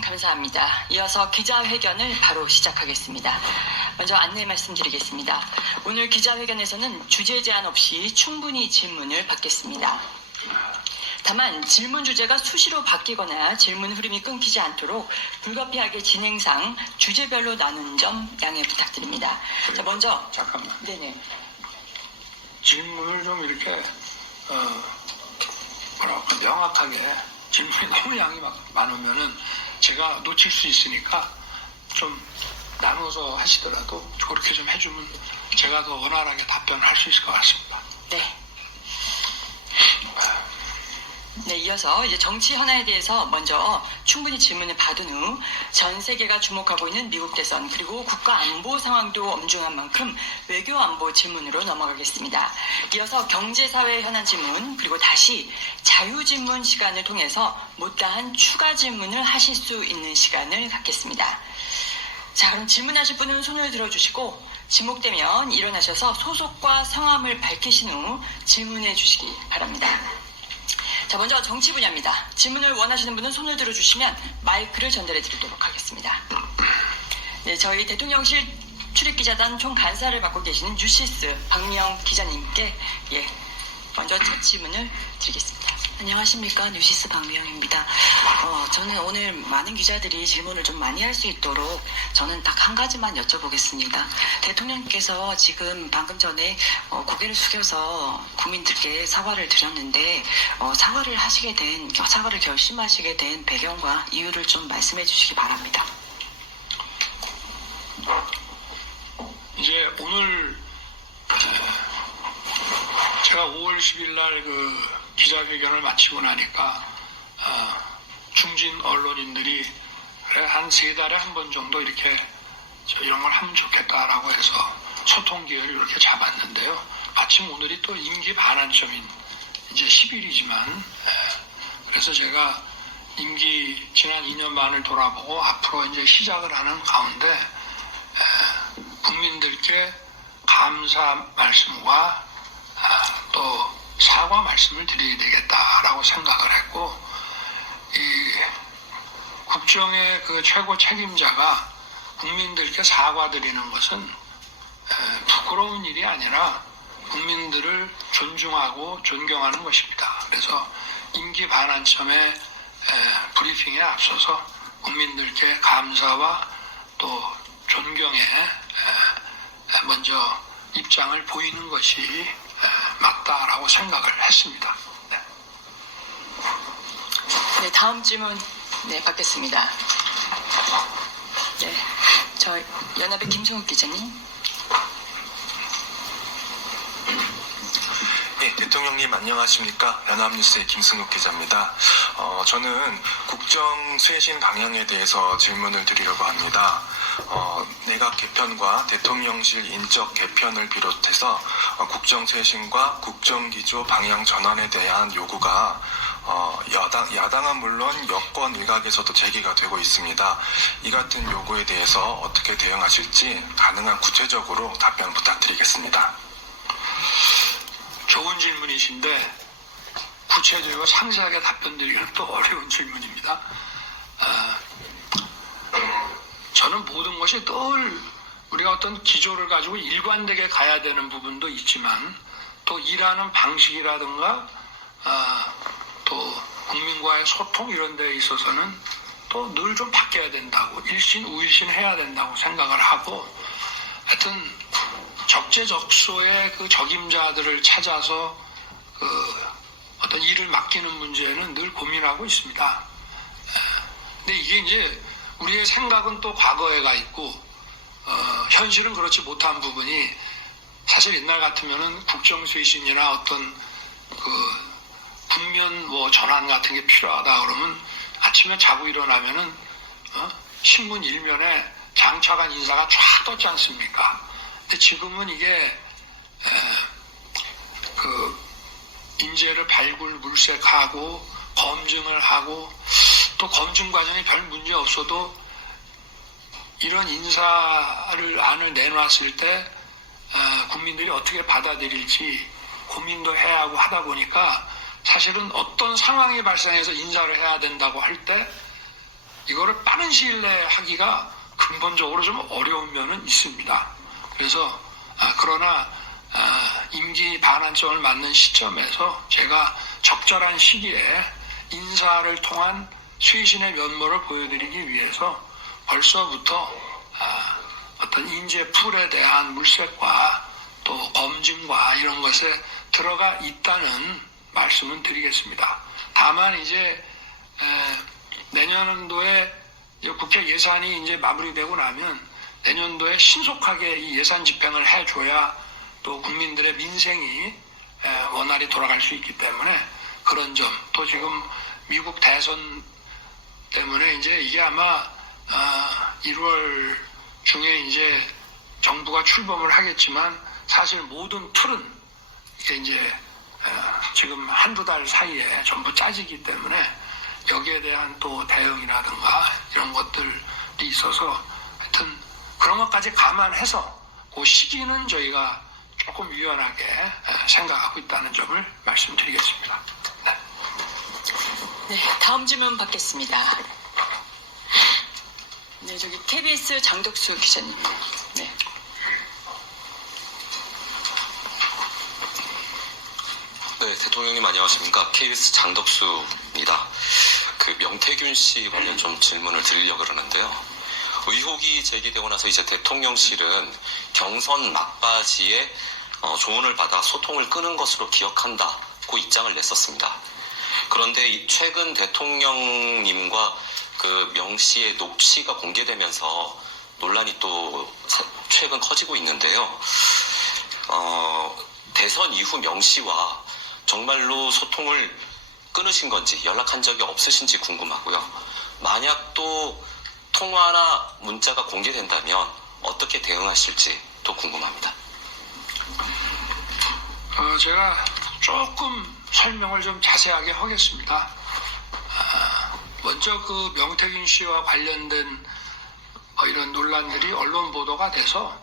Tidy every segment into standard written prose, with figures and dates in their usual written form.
감사합니다. 이어서 기자회견을 바로 시작하겠습니다. 먼저 안내 말씀드리겠습니다. 오늘 기자회견에서는 주제 제한 없이 충분히 질문을 받겠습니다. 다만 질문 주제가 수시로 바뀌거나 질문 흐름이 끊기지 않도록 불가피하게 진행상 주제별로 나눈 점 양해 부탁드립니다. 자, 먼저 잠깐만. 네네. 질문을 좀 이렇게 명확하게 질문이 너무 양이 많으면은 제가 놓칠 수 있으니까 좀 나눠서 하시더라도 그렇게 좀 해주면 제가 더 원활하게 답변을 할 수 있을 것 같습니다. 네. 네, 이어서 이제 정치 현안에 대해서 먼저 충분히 질문을 받은 후 전 세계가 주목하고 있는 미국 대선 그리고 국가 안보 상황도 엄중한 만큼 외교 안보 질문으로 넘어가겠습니다. 이어서 경제 사회 현안 질문 그리고 다시 자유 질문 시간을 통해서 못다한 추가 질문을 하실 수 있는 시간을 갖겠습니다. 자, 그럼 질문하실 분은 손을 들어주시고 지목되면 일어나셔서 소속과 성함을 밝히신 후 질문해 주시기 바랍니다. 자, 먼저 정치 분야입니다. 질문을 원하시는 분은 손을 들어주시면 마이크를 전달해 드리도록 하겠습니다. 네, 저희 대통령실 출입기자단 총간사를 맡고 계시는 뉴시스 박미영 기자님께 먼저 첫 질문을 드리겠습니다. 안녕하십니까. 뉴시스 박미영입니다. 저는 오늘 많은 기자들이 질문을 좀 많이 할 수 있도록 저는 딱 한 가지만 여쭤보겠습니다. 대통령께서 지금 방금 전에 고개를 숙여서 국민들께 사과를 드렸는데 사과를 결심하시게 된 배경과 이유를 좀 말씀해 주시기 바랍니다. 이제 오늘 제가 5월 10일 날 기자회견을 마치고 나니까 중진 언론인들이 한 3달에 한 번 정도 이렇게 이런 걸 하면 좋겠다라고 해서 소통 기회를 이렇게 잡았는데요. 마침 오늘이 또 임기 반환점인 이제 10일이지만 그래서 제가 임기 지난 2년 반을 돌아보고 앞으로 이제 시작을 하는 가운데 국민들께 감사 말씀과 또 사과 말씀을 드려야 되겠다라고 생각을 했고, 이 국정의 그 최고 책임자가 국민들께 사과드리는 것은 부끄러운 일이 아니라 국민들을 존중하고 존경하는 것입니다. 그래서 임기 반환점의 브리핑에 앞서서 국민들께 감사와 또 존경에 먼저 입장을 보이는 것이 맞다라고 생각을 했습니다. 네, 다음 질문 받겠습니다. 네, 저 연합의 김승욱 기자님. 네, 대통령님 안녕하십니까? 연합뉴스의 김승욱 기자입니다. 저는 국정 쇄신 방향에 대해서 질문을 드리려고 합니다. 내각 개편과 대통령실 인적 개편을 비롯해서 국정 쇄신과 국정 기조 방향 전환에 대한 요구가 야당은 물론 여권 일각에서도 제기가 되고 있습니다. 이 같은 요구에 대해서 어떻게 대응하실지 가능한 구체적으로 답변 부탁드리겠습니다. 좋은 질문이신데 구체적이고 상세하게 답변드리기는 또 어려운 질문입니다. 저는 모든 것이 늘 우리가 어떤 기조를 가지고 일관되게 가야 되는 부분도 있지만 또 일하는 방식이라든가 또 국민과의 소통 이런 데에 있어서는 또 늘 좀 바뀌어야 된다고 일신 우일신 해야 된다고 생각을 하고 하여튼 적재적소의 그 적임자들을 찾아서 어떤 일을 맡기는 문제는 늘 고민하고 있습니다. 근데 이게 이제 우리의 생각은 또 과거에 가 있고 현실은 그렇지 못한 부분이 사실 옛날 같으면은 국정쇄신이나 어떤 국면 전환 같은 게 필요하다 그러면 아침에 자고 일어나면은 신문 일면에 장차관 인사가 쫙 떴지 않습니까? 근데 지금은 이게 인재를 발굴 물색하고 검증을 하고 또 검증 과정에 별 문제 없어도 이런 안을 내놨을 때 국민들이 어떻게 받아들일지 고민도 해야 하고 하다 보니까 사실은 어떤 상황이 발생해서 인사를 해야 된다고 할 때 이거를 빠른 시일 내에 하기가 근본적으로 좀 어려운 면은 있습니다. 그래서 그러나 임기 반환점을 맞는 시점에서 제가 적절한 시기에 인사를 통한 쇄신의 면모를 보여드리기 위해서 벌써부터 어떤 인재풀에 대한 물색과 또 검증과 이런 것에 들어가 있다는 말씀은 드리겠습니다. 다만 이제 내년도에 국회 예산이 이제 마무리되고 나면 내년도에 신속하게 이 예산 집행을 해줘야 또 국민들의 민생이 원활히 돌아갈 수 있기 때문에 그런 점, 또 지금 미국 대선 때문에 이제 이게 아마 1월 중에 이제 정부가 출범을 하겠지만 사실 모든 틀은 이게 이제 지금 한두 달 사이에 전부 짜지기 때문에 여기에 대한 또 대응이라든가 이런 것들이 있어서 하여튼 그런 것까지 감안해서 그 시기는 저희가 조금 유연하게 생각하고 있다는 점을 말씀드리겠습니다. 네. 네, 다음 질문 받겠습니다. 네, 저기 KBS 장덕수 기자님. 네. 네, 대통령님 안녕하십니까. KBS 장덕수입니다. 그 명태균 씨 관련 좀 질문을 드리려고 그러는데요. 의혹이 제기되고 나서 이제 대통령실은 경선 막바지에 조언을 받아 소통을 끄는 것으로 기억한다고 입장을 냈었습니다. 그런데 최근 대통령님과 그 명 씨의 녹취가 공개되면서 논란이 또 최근 커지고 있는데요. 대선 이후 명 씨와 정말로 소통을 끊으신 건지 연락한 적이 없으신지 궁금하고요. 만약 또 통화나 문자가 공개된다면 어떻게 대응하실지 또 궁금합니다. 제가 조금 설명을 좀 자세하게 하겠습니다. 먼저 그 명태균 씨와 관련된 이런 논란들이 언론 보도가 돼서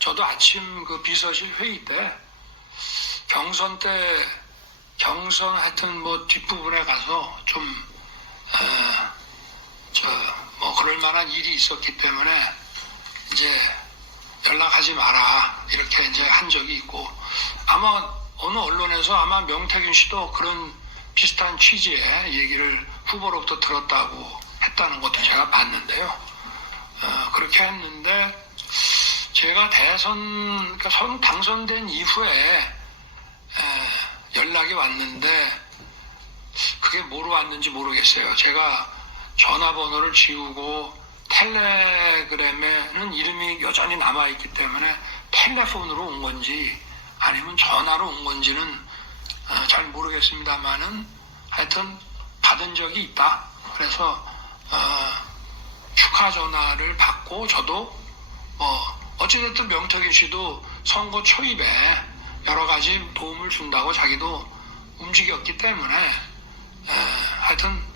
저도 아침 그 비서실 회의 때 경선 하여튼 뭐 뒷부분에 가서 좀 그럴 만한 일이 있었기 때문에 이제 연락하지 마라 이렇게 이제 한 적이 있고, 아마 어느 언론에서 아마 명태균 씨도 그런 비슷한 취지의 얘기를 후보로부터 들었다고 했다는 것도 제가 봤는데요. 그렇게 했는데 제가 그러니까 당선된 이후에 연락이 왔는데 그게 뭐로 왔는지 모르겠어요. 제가 전화번호를 지우고 텔레그램에는 이름이 여전히 남아있기 때문에 텔레폰으로 온 건지 아니면 전화로 온 건지는 잘 모르겠습니다만은 하여튼 받은 적이 있다. 그래서 축하 전화를 받고 저도 어찌됐든 명태균 씨도 선거 초입에 여러 가지 도움을 준다고 자기도 움직였기 때문에 하여튼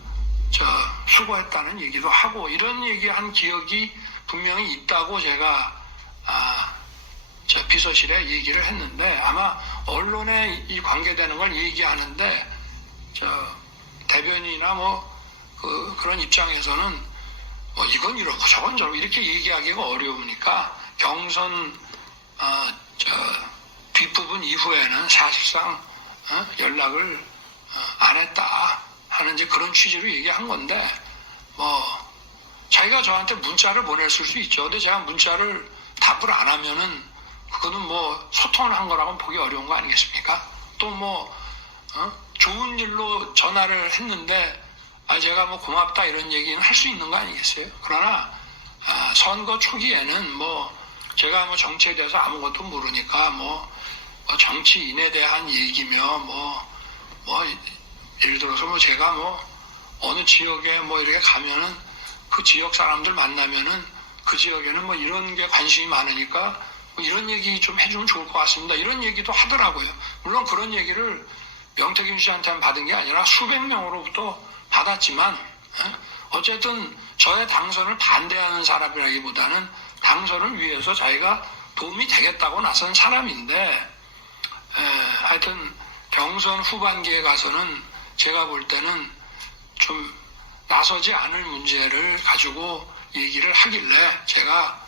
수고했다는 얘기도 하고 이런 얘기한 기억이 분명히 있다고 제가 비서실에 얘기를 했는데, 아마 언론에 이 관계되는 걸 얘기하는데 대변인이나 그런 입장에서는 이건 이렇고 저건 저렇고 이렇게 얘기하기가 어려우니까 경선 뒷부분 이후에는 사실상 연락을 안 했다 하는 이제 그런 취지로 얘기한 건데, 자기가 저한테 문자를 보낼 수도 있죠. 근데 제가 문자를 답을 안 하면은 그거는 소통을 한 거라고는 보기 어려운 거 아니겠습니까? 또 좋은 일로 전화를 했는데 제가 고맙다 이런 얘기는 할 수 있는 거 아니겠어요? 그러나 선거 초기에는 제가 정치에 대해서 아무것도 모르니까 정치인에 대한 얘기며 예를 들어서 제가 어느 지역에 이렇게 가면은 그 지역 사람들 만나면은 그 지역에는 이런 게 관심이 많으니까 이런 얘기 좀 해주면 좋을 것 같습니다. 이런 얘기도 하더라고요. 물론 그런 얘기를 명태균 씨한테만 받은 게 아니라 수백 명으로부터 받았지만 어쨌든 저의 당선을 반대하는 사람이라기보다는 당선을 위해서 자기가 도움이 되겠다고 나선 사람인데, 하여튼 경선 후반기에 가서는 제가 볼 때는 좀 나서지 않을 문제를 가지고 얘기를 하길래 제가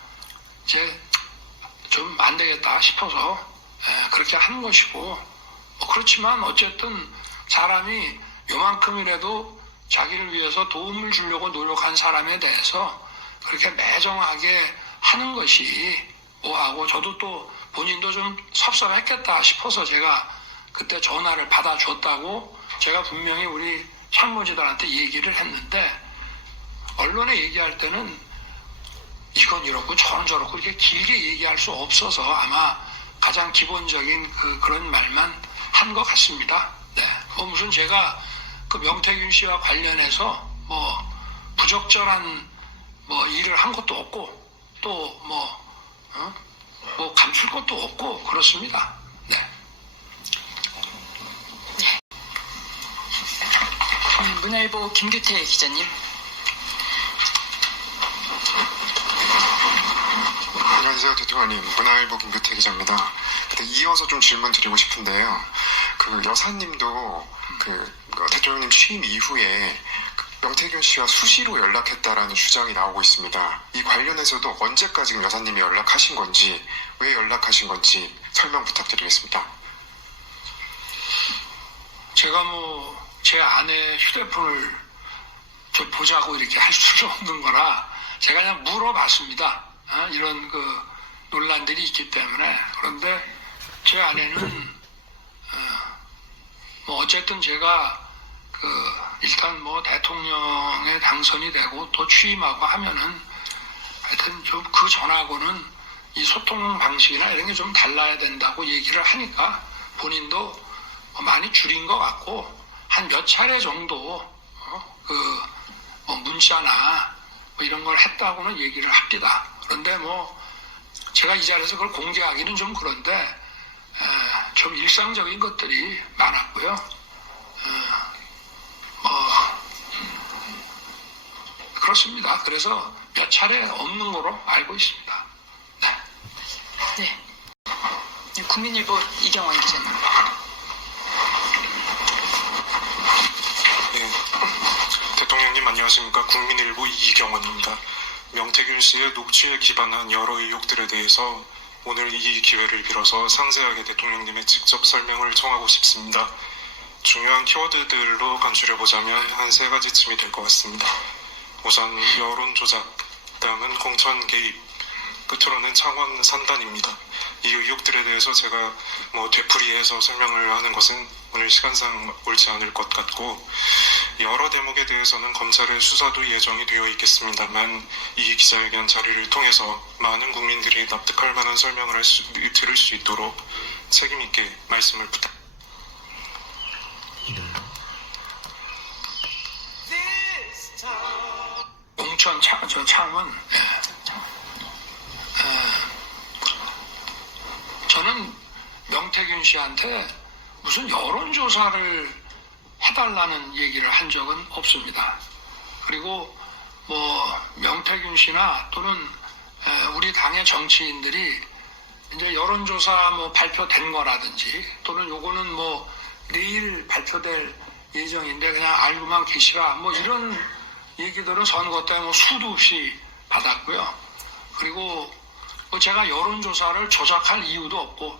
이제 좀 안 되겠다 싶어서 그렇게 하는 것이고, 뭐 그렇지만 어쨌든 사람이 요만큼이라도 자기를 위해서 도움을 주려고 노력한 사람에 대해서 그렇게 매정하게 하는 것이 뭐하고, 저도 또 본인도 좀 섭섭했겠다 싶어서 제가 그때 전화를 받아줬다고 제가 분명히 우리 참모진들한테 얘기를 했는데, 언론에 얘기할 때는 이건 이렇고 저건 저렇고 이렇게 길게 얘기할 수 없어서 아마 가장 기본적인 그런 말만 한 것 같습니다. 네. 뭐 무슨 제가 그 명태균 씨와 관련해서 뭐 부적절한 뭐 일을 한 것도 없고 또 뭐 감출 것도 없고 그렇습니다. 네. 문화일보 김규태 기자님. 안녕하세요, 대통령님. 문화일보 김규태 기자입니다. 근데 이어서 좀 질문 드리고 싶은데요. 그 여사님도 대통령님 취임 이후에 명태균 씨와 수시로 연락했다라는 주장이 나오고 있습니다. 이 관련해서도 언제까지 여사님이 연락하신 건지, 왜 연락하신 건지 설명 부탁드리겠습니다. 제가 뭐 제 아내 휴대폰을 좀 보자고 이렇게 할 수는 없는 거라 제가 그냥 물어봤습니다. 이런 논란들이 있기 때문에. 그런데 제 아내는 뭐 어쨌든 제가 일단 뭐 대통령에 당선이 되고 또 취임하고 하면은 하여튼 좀 그 전하고는 이 소통 방식이나 이런 게 좀 달라야 된다고 얘기를 하니까 본인도 많이 줄인 것 같고, 한 몇 차례 정도 뭐 문자나 뭐 이런 걸 했다고는 얘기를 합니다. 그런데 뭐 제가 이 자리에서 그걸 공개하기는 좀 그런데 좀 일상적인 것들이 많았고요. 그렇습니다. 그래서 몇 차례 없는 거로 알고 있습니다. 네. 국민일보 이경원 기자님. 네. 대통령님 안녕하십니까. 국민일보 이경원입니다. 명태균 씨의 녹취에 기반한 여러 의혹들에 대해서 오늘 이 기회를 빌어서 상세하게 대통령님의 직접 설명을 청하고 싶습니다. 중요한 키워드들로 간추려보자면 한 세 가지쯤이 될 것 같습니다. 우선 여론 조작, 다음은 공천 개입, 끝으로는 창원 산단입니다. 이 의혹들에 대해서 제가 되풀이해서 설명을 하는 것은 오늘 시간상 옳지 않을 것 같고, 여러 대목에 대해서는 검찰의 수사도 예정이 되어 있겠습니다만 이 기자회견 자리를 통해서 많은 국민들이 납득할 만한 설명을 들을 수 있도록 책임 있게 말씀을 부탁드립니다. 공천 창원. 저는 명태균 씨한테 무슨 여론조사를 해달라는 얘기를 한 적은 없습니다. 그리고 뭐 명태균 씨나 또는 우리 당의 정치인들이 이제 여론조사 뭐 발표된 거라든지 또는 요거는 뭐 내일 발표될 예정인데 그냥 알고만 계시라 뭐 이런 얘기들은 선거 때 뭐 수도 없이 받았고요. 그리고 뭐 제가 여론조사를 조작할 이유도 없고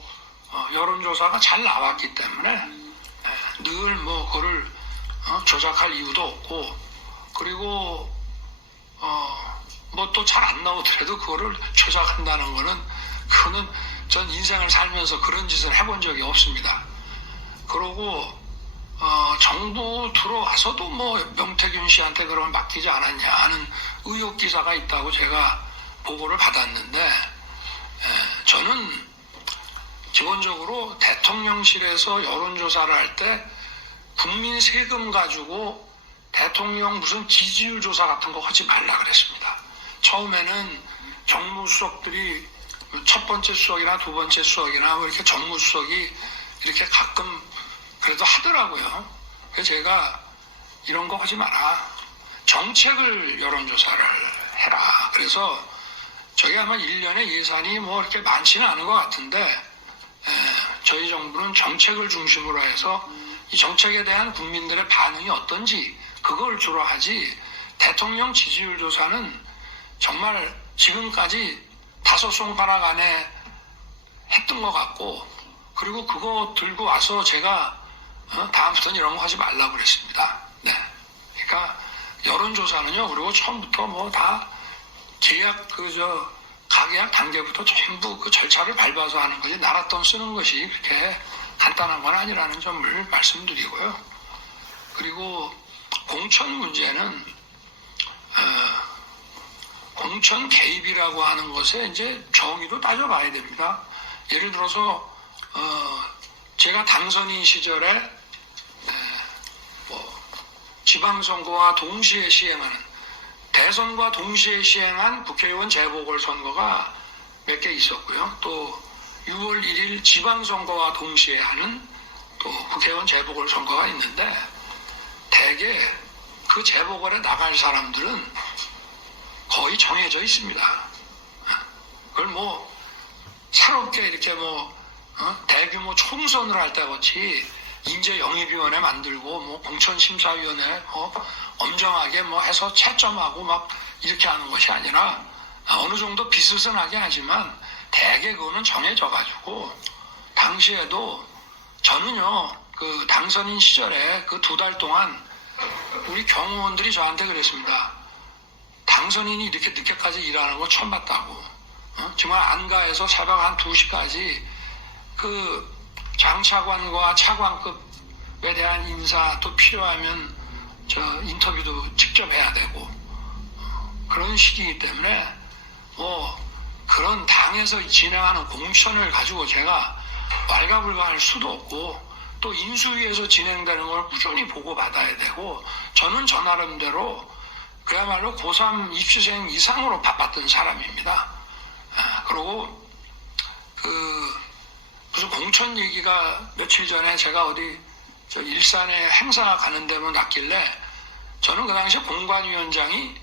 여론조사가 잘 나왔기 때문에 늘 뭐 그거를 조작할 이유도 없고, 그리고 뭐 또 잘 안 나오더라도 그거를 조작한다는 거는 그거는 전 인생을 살면서 그런 짓을 해본 적이 없습니다. 그러고 정부 들어와서도 뭐 명태균 씨한테 그걸 맡기지 않았냐 하는 의혹 기사가 있다고 제가 보고를 받았는데, 저는 기본적으로 대통령실에서 여론조사를 할 때 국민 세금 가지고 대통령 무슨 지지율 조사 같은 거 하지 말라 그랬습니다. 처음에는 정무수석들이 첫 번째 수석이나 두 번째 수석이나 뭐 이렇게 정무수석이 이렇게 가끔 그래도 하더라고요. 그래서 제가 이런 거 하지 마라. 정책을 여론조사를 해라. 그래서 저게 아마 1년에 예산이 뭐 이렇게 많지는 않은 것 같은데, 저희 정부는 정책을 중심으로 해서 이 정책에 대한 국민들의 반응이 어떤지 그걸 주로 하지, 대통령 지지율 조사는 정말 지금까지 5손가락 안에 했던 것 같고, 그리고 그거 들고 와서 제가 다음부터는 이런 거 하지 말라고 그랬습니다. 네. 그러니까 여론조사는요, 그리고 처음부터 뭐 다 계약 가계약 단계부터 전부 그 절차를 밟아서 하는 거지, 나라 돈 쓰는 것이 그렇게 간단한 건 아니라는 점을 말씀드리고요. 그리고 공천 문제는 공천 개입이라고 하는 것에 이제 정의도 따져봐야 됩니다. 예를 들어서 제가 당선인 시절에 지방선거와 동시에 시행하는, 대선과 동시에 시행한 국회의원 재보궐선거가 몇 개 있었고요. 또 6월 1일 지방선거와 동시에 하는 또 국회의원 재보궐선거가 있는데, 대개 그 재보궐에 나갈 사람들은 거의 정해져 있습니다. 그걸 뭐 새롭게 이렇게 대규모 총선을 할 때 같이 인재영입위원회 만들고 공천심사위원회 엄정하게 해서 채점하고 막 이렇게 하는 것이 아니라, 어느 정도 비스슨하게 하지만 대개 그거는 정해져 가지고, 당시에도 저는요 그 당선인 시절에 그 2달 동안 우리 경호원들이 저한테 그랬습니다. 당선인이 이렇게 늦게까지 일하는 거 처음 봤다고. 정말 안가에서 새벽 한 2시까지 그 장차관과 차관급에 대한 인사, 또 필요하면 인터뷰도 직접 해야 되고, 그런 시기이기 때문에 그런 당에서 진행하는 공천을 가지고 제가 왈가불가할 수도 없고, 또 인수위에서 진행되는 걸 꾸준히 보고받아야 되고, 저는 저 나름대로 그야말로 고3 입시생 이상으로 바빴던 사람입니다. 그리고 무슨 공천 얘기가 며칠 전에 제가 어디 일산에 행사 가는 데만 났길래, 저는 그 당시에 공관위원장이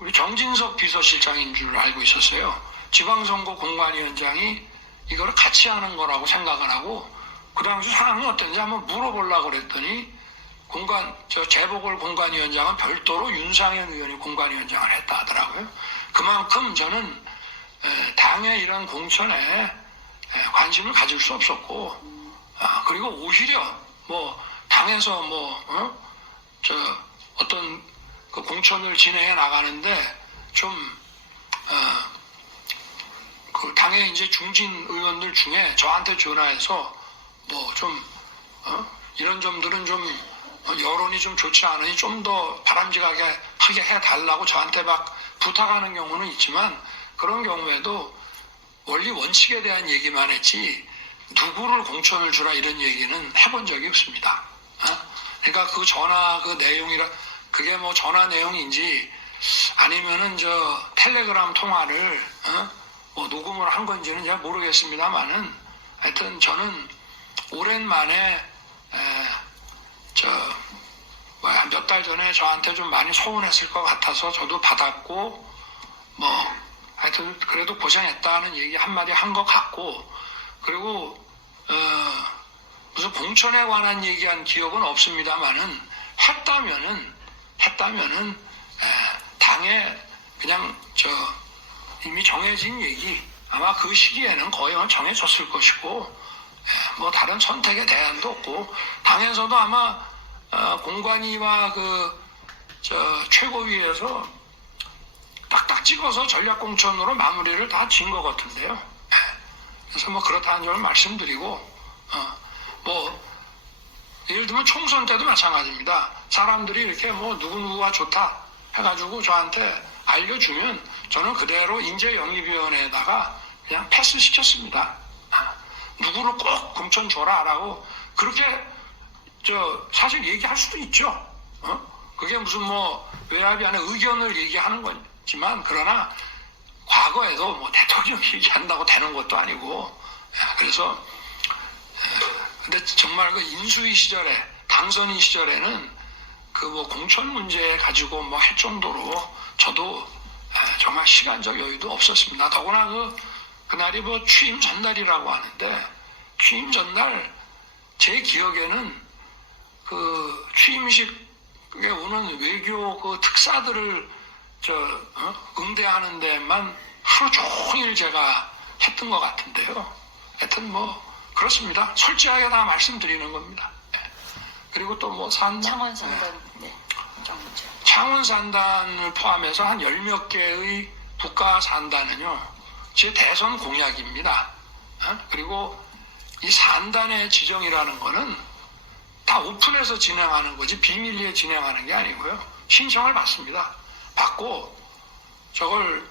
우리 정진석 비서실장인 줄 알고 있었어요. 지방선거 공관위원장이 이거를 같이 하는 거라고 생각을 하고, 그 당시 상황이 어땠는지 한번 물어보려고 그랬더니, 재보궐 공관위원장은 별도로 윤상현 의원이 공관위원장을 했다 하더라고요. 그만큼 저는 당의 이런 공천에 관심을 가질 수 없었고, 그리고 오히려 당에서 어떤 그 공천을 진행해 나가는데 그 당의 이제 중진 의원들 중에 저한테 전화해서 이런 점들은 여론이 좀 좋지 않으니 좀 더 바람직하게 하게 해달라고 저한테 막 부탁하는 경우는 있지만, 그런 경우에도 원리 원칙에 대한 얘기만 했지 누구를 공천을 주라 이런 얘기는 해본 적이 없습니다. 그러니까 그 전화 그 내용이라, 그게 전화 내용인지 아니면은 텔레그램 통화를 녹음을 한 건지는 잘 모르겠습니다만은, 하여튼 저는 오랜만에 한 몇 달 전에 저한테 좀 많이 소원했을 것 같아서 저도 받았고, 하여튼 그래도 고생했다는 얘기 한마디 한 것 같고, 그리고 무슨 공천에 관한 얘기한 기억은 없습니다만은, 했다면은 당에 그냥 이미 정해진 얘기, 아마 그 시기에는 거의 정해졌을 것이고, 다른 선택의 대안도 없고, 당에서도 아마 공관위와 최고위에서 딱딱 찍어서 전략공천으로 마무리를 다 지은 것 같은데요. 그래서 그렇다는 점을 말씀드리고, 예를 들면 총선 때도 마찬가지입니다. 사람들이 이렇게 누구누구가 좋다 해가지고 저한테 알려주면 저는 그대로 인재영입위원회에다가 그냥 패스시켰습니다. 누구를 꼭 공천 줘라라고 그렇게 사실 얘기할 수도 있죠. 그게 무슨 외압이 아니라 의견을 얘기하는 거지만, 그러나 과거에도 대통령 얘기한다고 되는 것도 아니고, 그래서 근데 정말 그 인수위 시절에, 당선인 시절에는 공천 문제 가지고 할 정도로 저도 정말 시간적 여유도 없었습니다. 더구나 그날이 취임 전날이라고 하는데, 취임 전날 제 기억에는 그 취임식 그게 오는 외교 그 특사들을 응대하는 데만 하루 종일 제가 했던 것 같은데요. 하여튼 뭐 그렇습니다. 솔직하게 다 말씀드리는 겁니다. 예. 그리고 또 뭐 창원 산단, 네. 창원 산단을 포함해서 한 10몇 개의 국가 산단은요, 제 대선 공약입니다. 그리고 이 산단의 지정이라는 거는 다 오픈해서 진행하는 거지 비밀리에 진행하는 게 아니고요. 신청을 받습니다. 받고 저걸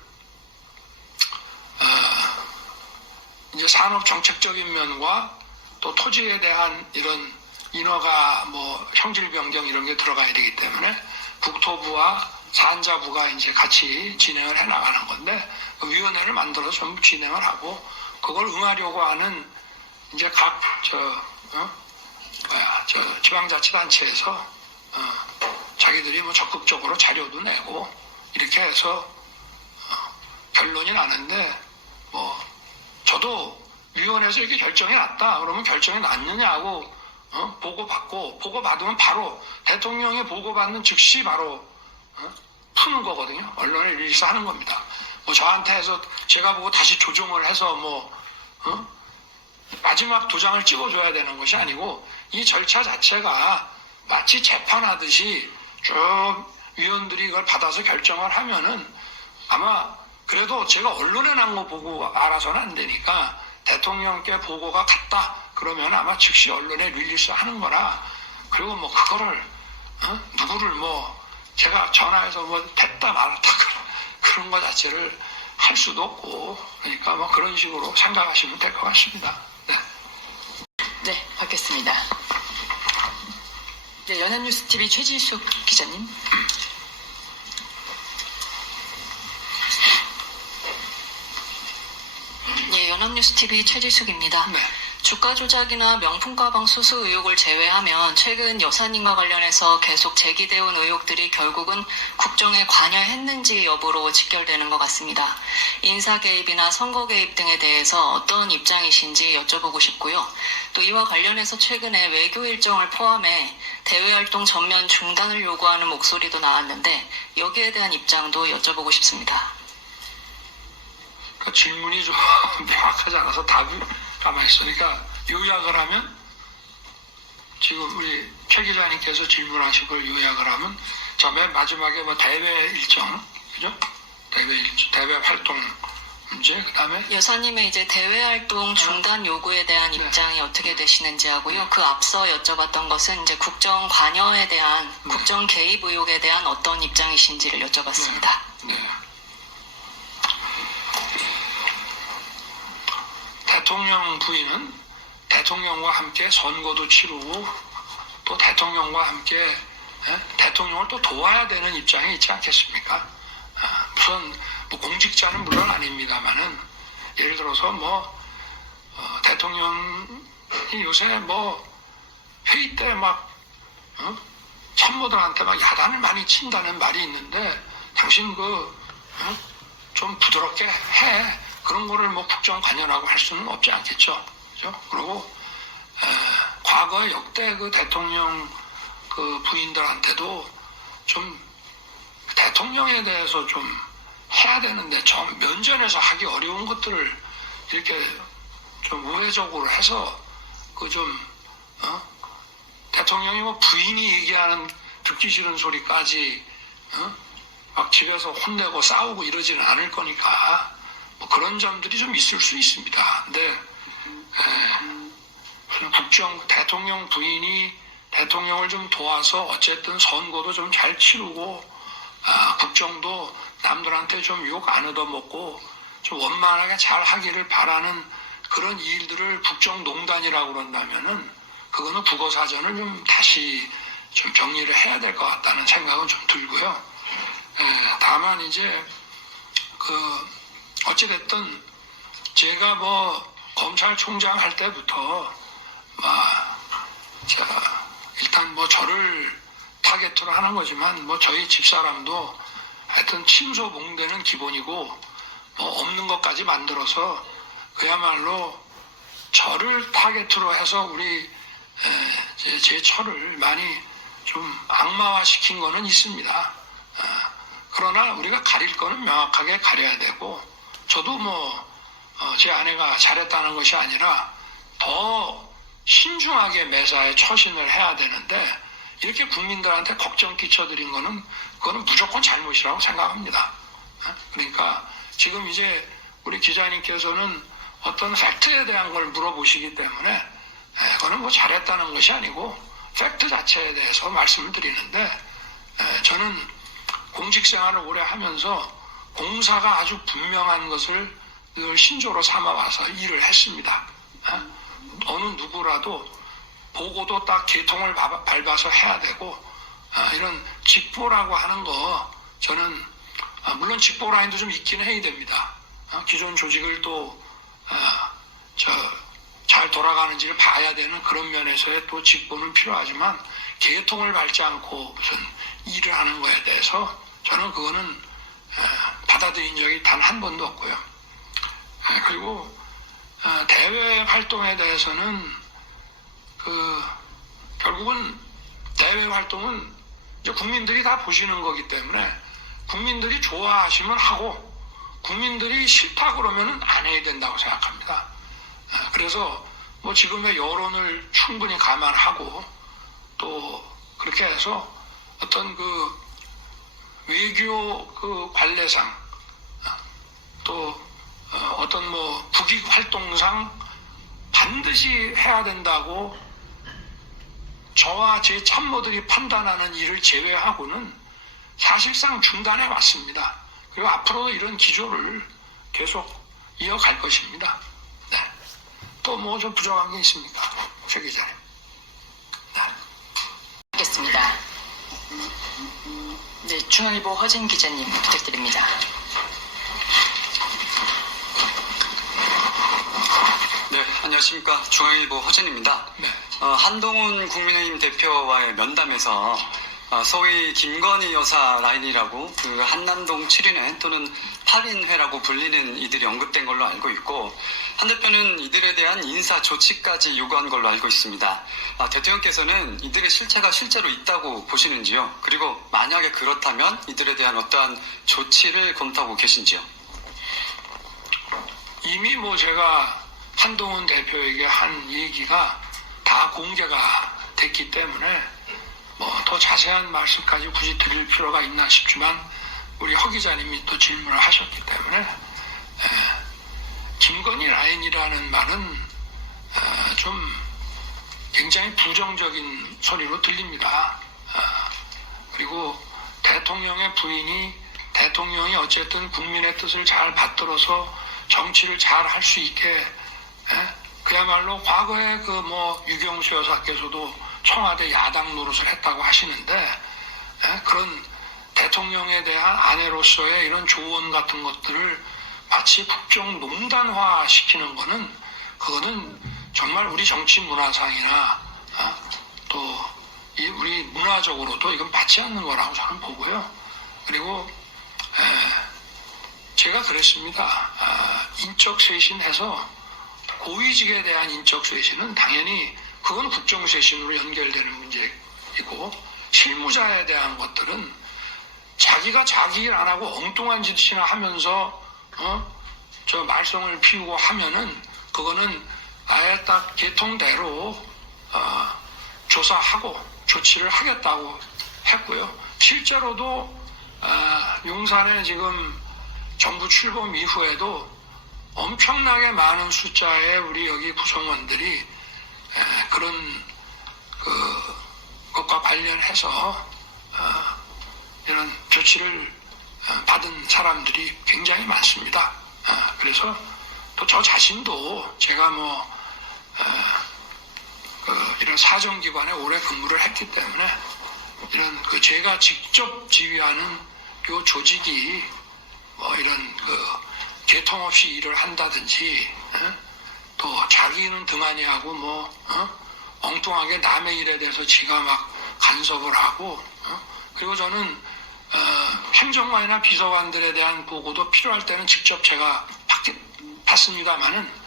이제 산업 정책적인 면과 또 토지에 대한 이런 인허가 뭐 형질 변경 이런 게 들어가야 되기 때문에 국토부와 산자부가 이제 같이 진행을 해 나가는 건데 그 위원회를 만들어서 전부 진행을 하고 그걸 응하려고 하는 이제 각 지방자치단체에서 자기들이 뭐 적극적으로 자료도 내고 이렇게 해서 결론이 나는데 뭐 저도 위원회에서 이렇게 결정이 났다 그러면 결정이 났느냐고 보고받으면 바로 대통령이 보고받는 즉시 바로 푸는 거거든요. 언론에 릴리스하는 겁니다. 뭐 저한테 해서 제가 보고 다시 조정을 해서 마지막 도장을 찍어줘야 되는 것이 아니고 이 절차 자체가 마치 재판하듯이 쭉 위원들이 이걸 받아서 결정을 하면은 아마 그래도 제가 언론에 난 거 보고 알아서는 안 되니까 대통령께 보고가 갔다 그러면 아마 즉시 언론에 릴리스 하는 거라 그리고 뭐 그거를 누구를 뭐 제가 전화해서 뭐 됐다 말았다 그런 거 자체를 할 수도 없고 그러니까 뭐 그런 식으로 생각하시면 될 것 같습니다. 네. 네, 받겠습니다. 네, 연합뉴스TV 최지숙 기자님. 예, 연합뉴스TV 최지숙입니다. 네. 주가 조작이나 명품 가방 수수 의혹을 제외하면 최근 여사님과 관련해서 계속 제기되어 온 의혹들이 결국은 국정에 관여했는지 여부로 직결되는 것 같습니다. 인사 개입이나 선거 개입 등에 대해서 어떤 입장이신지 여쭤보고 싶고요. 또 이와 관련해서 최근에 외교 일정을 포함해 대외활동 전면 중단을 요구하는 목소리도 나왔는데 여기에 대한 입장도 여쭤보고 싶습니다. 그 질문이 좀 명확하지 않아서 답이 가만히 있어. 그러니까 요약을 하면 지금 우리 최 기자님께서 질문하신 걸 요약을 하면 자, 맨 마지막에 뭐 대외 일정, 그죠? 대외 활동 문제, 그 다음에 여사님의 이제 대외활동 중단 요구에 대한 네. 입장이 어떻게 되시는지 하고요. 그 앞서 여쭤봤던 것은 이제 국정 관여에 대한 국정 개입 의혹에 대한 어떤 입장이신지를 여쭤봤습니다. 네. 대통령 부인은 대통령과 함께 선거도 치르고 또 대통령과 함께 대통령을 또 도와야 되는 입장에 있지 않겠습니까? 무슨 뭐 공직자는 물론 아닙니다만은 예를 들어서 뭐 대통령이 요새 뭐 회의 때 막 참모들한테 막 야단을 많이 친다는 말이 있는데 당신 좀 부드럽게 해. 그런 거를 뭐 국정 관여라고 할 수는 없지 않겠죠. 그죠? 그리고 과거 역대 그 대통령 그 부인들한테도 좀 대통령에 대해서 좀 해야 되는데 좀 면전에서 하기 어려운 것들을 이렇게 좀 우회적으로 해서 그 좀 대통령이 뭐 부인이 얘기하는 듣기 싫은 소리까지 막 집에서 혼내고 싸우고 이러지는 않을 거니까 뭐 그런 점들이 좀 있을 수 있습니다. 근데 대통령 부인이 대통령을 좀 도와서 어쨌든 선거도 좀 잘 치르고 국정도 남들한테 좀 욕 안 얻어먹고 좀 원만하게 잘 하기를 바라는 그런 일들을 국정농단이라고 그런다면은 그거는 국어사전을 좀 다시 좀 정리를 해야 될 것 같다는 생각은 좀 들고요. 다만 이제 어찌됐든 제가 뭐 검찰총장 할 때부터 일단 뭐 저를 타겟으로 하는 거지만 뭐 저희 집사람도 하여튼 침소봉대는 기본이고 뭐 없는 것까지 만들어서 그야말로 저를 타겟으로 해서 우리 제 철을 많이 좀 악마화시킨 거는 있습니다. 그러나 우리가 가릴 거는 명확하게 가려야 되고, 저도 제 아내가 잘했다는 것이 아니라 더 신중하게 매사에 처신을 해야 되는데, 이렇게 국민들한테 걱정 끼쳐드린 거는 그거는 무조건 잘못이라고 생각합니다. 그러니까 지금 이제 우리 기자님께서는 어떤 팩트에 대한 걸 물어보시기 때문에 그거는 뭐 잘했다는 것이 아니고 팩트 자체에 대해서 말씀을 드리는데, 저는 공직생활을 오래 하면서 공사가 아주 분명한 것을 늘 신조로 삼아와서 일을 했습니다. 어느 누구라도 보고도 딱 계통을 밟아서 해야 되고, 이런 직보라고 하는 거, 저는 물론 직보 라인도 좀 있긴 해야 됩니다. 기존 조직을 또 잘 돌아가는지를 봐야 되는 그런 면에서의 또 직보는 필요하지만, 계통을 밟지 않고 무슨 일을 하는 거에 대해서 저는 그거는 받아들인 적이 단 한 번도 없고요. 그리고 대외 활동에 대해서는 결국은 대외 활동은 이제 국민들이 다 보시는 거기 때문에, 국민들이 좋아하시면 하고 국민들이 싫다 그러면은 안 해야 된다고 생각합니다. 그래서 뭐 지금의 여론을 충분히 감안하고, 또 그렇게 해서 어떤 외교 관례상, 또 어떤 국익 활동상 반드시 해야 된다고 저와 제 참모들이 판단하는 일을 제외하고는 사실상 중단해 왔습니다. 그리고 앞으로도 이런 기조를 계속 이어갈 것입니다. 네. 또 뭐 좀 부족한 게 있습니까? 최 기자님. 네. 하겠습니다. 네, 중앙일보 허진 기자님 부탁드립니다. 네, 안녕하십니까. 중앙일보 허진입니다. 네. 한동훈 국민의힘 대표와의 면담에서 소위 김건희 여사 라인이라고 한남동 7인회 또는 8인회라고 불리는 이들이 언급된 걸로 알고 있고, 한 대표는 이들에 대한 인사 조치까지 요구한 걸로 알고 있습니다. 대통령께서는 이들의 실체가 실제로 있다고 보시는지요? 그리고 만약에 그렇다면 이들에 대한 어떠한 조치를 검토하고 계신지요? 이미 제가 한동훈 대표에게 한 얘기가 다 공개가 됐기 때문에 더 자세한 말씀까지 굳이 드릴 필요가 있나 싶지만, 우리 허 기자님이 또 질문을 하셨기 때문에, 김건희 라인이라는 말은 좀 굉장히 부정적인 소리로 들립니다. 그리고 대통령의 부인이, 대통령이 어쨌든 국민의 뜻을 잘 받들어서 정치를 잘 할 수 있게, 그야말로 과거에 유경수 여사께서도 청와대 야당 노릇을 했다고 하시는데, 그런 대통령에 대한 아내로서의 이런 조언 같은 것들을 마치 국정농단화 시키는 거는, 그거는 정말 우리 정치 문화상이나 또 우리 문화적으로도 이건 맞지 않는 거라고 저는 보고요. 그리고 제가 그랬습니다. 인적 쇄신해서 고위직에 대한 인적 쇄신은 당연히 그건 국정쇄신으로 연결되는 문제이고, 실무자에 대한 것들은 자기가 자기 일 안 하고 엉뚱한 짓이나 하면서 말썽을 피우고 하면은 그거는 아예 딱 계통대로 조사하고 조치를 하겠다고 했고요. 실제로도 용산에 지금 정부 출범 이후에도 엄청나게 많은 숫자의 우리 여기 구성원들이 그런 것과 관련해서 이런 조치를 받은 사람들이 굉장히 많습니다. 그래서 또 저 자신도 제가 이런 사정기관에 오래 근무를 했기 때문에, 이런 제가 직접 지휘하는 요 조직이 이런 개통 없이 일을 한다든지, 또 자기는 등한히 하고 엉뚱하게 남의 일에 대해서 지가 막 간섭을 하고, 그리고 저는 행정관이나 비서관들에 대한 보고도 필요할 때는 직접 제가 받습니다만은,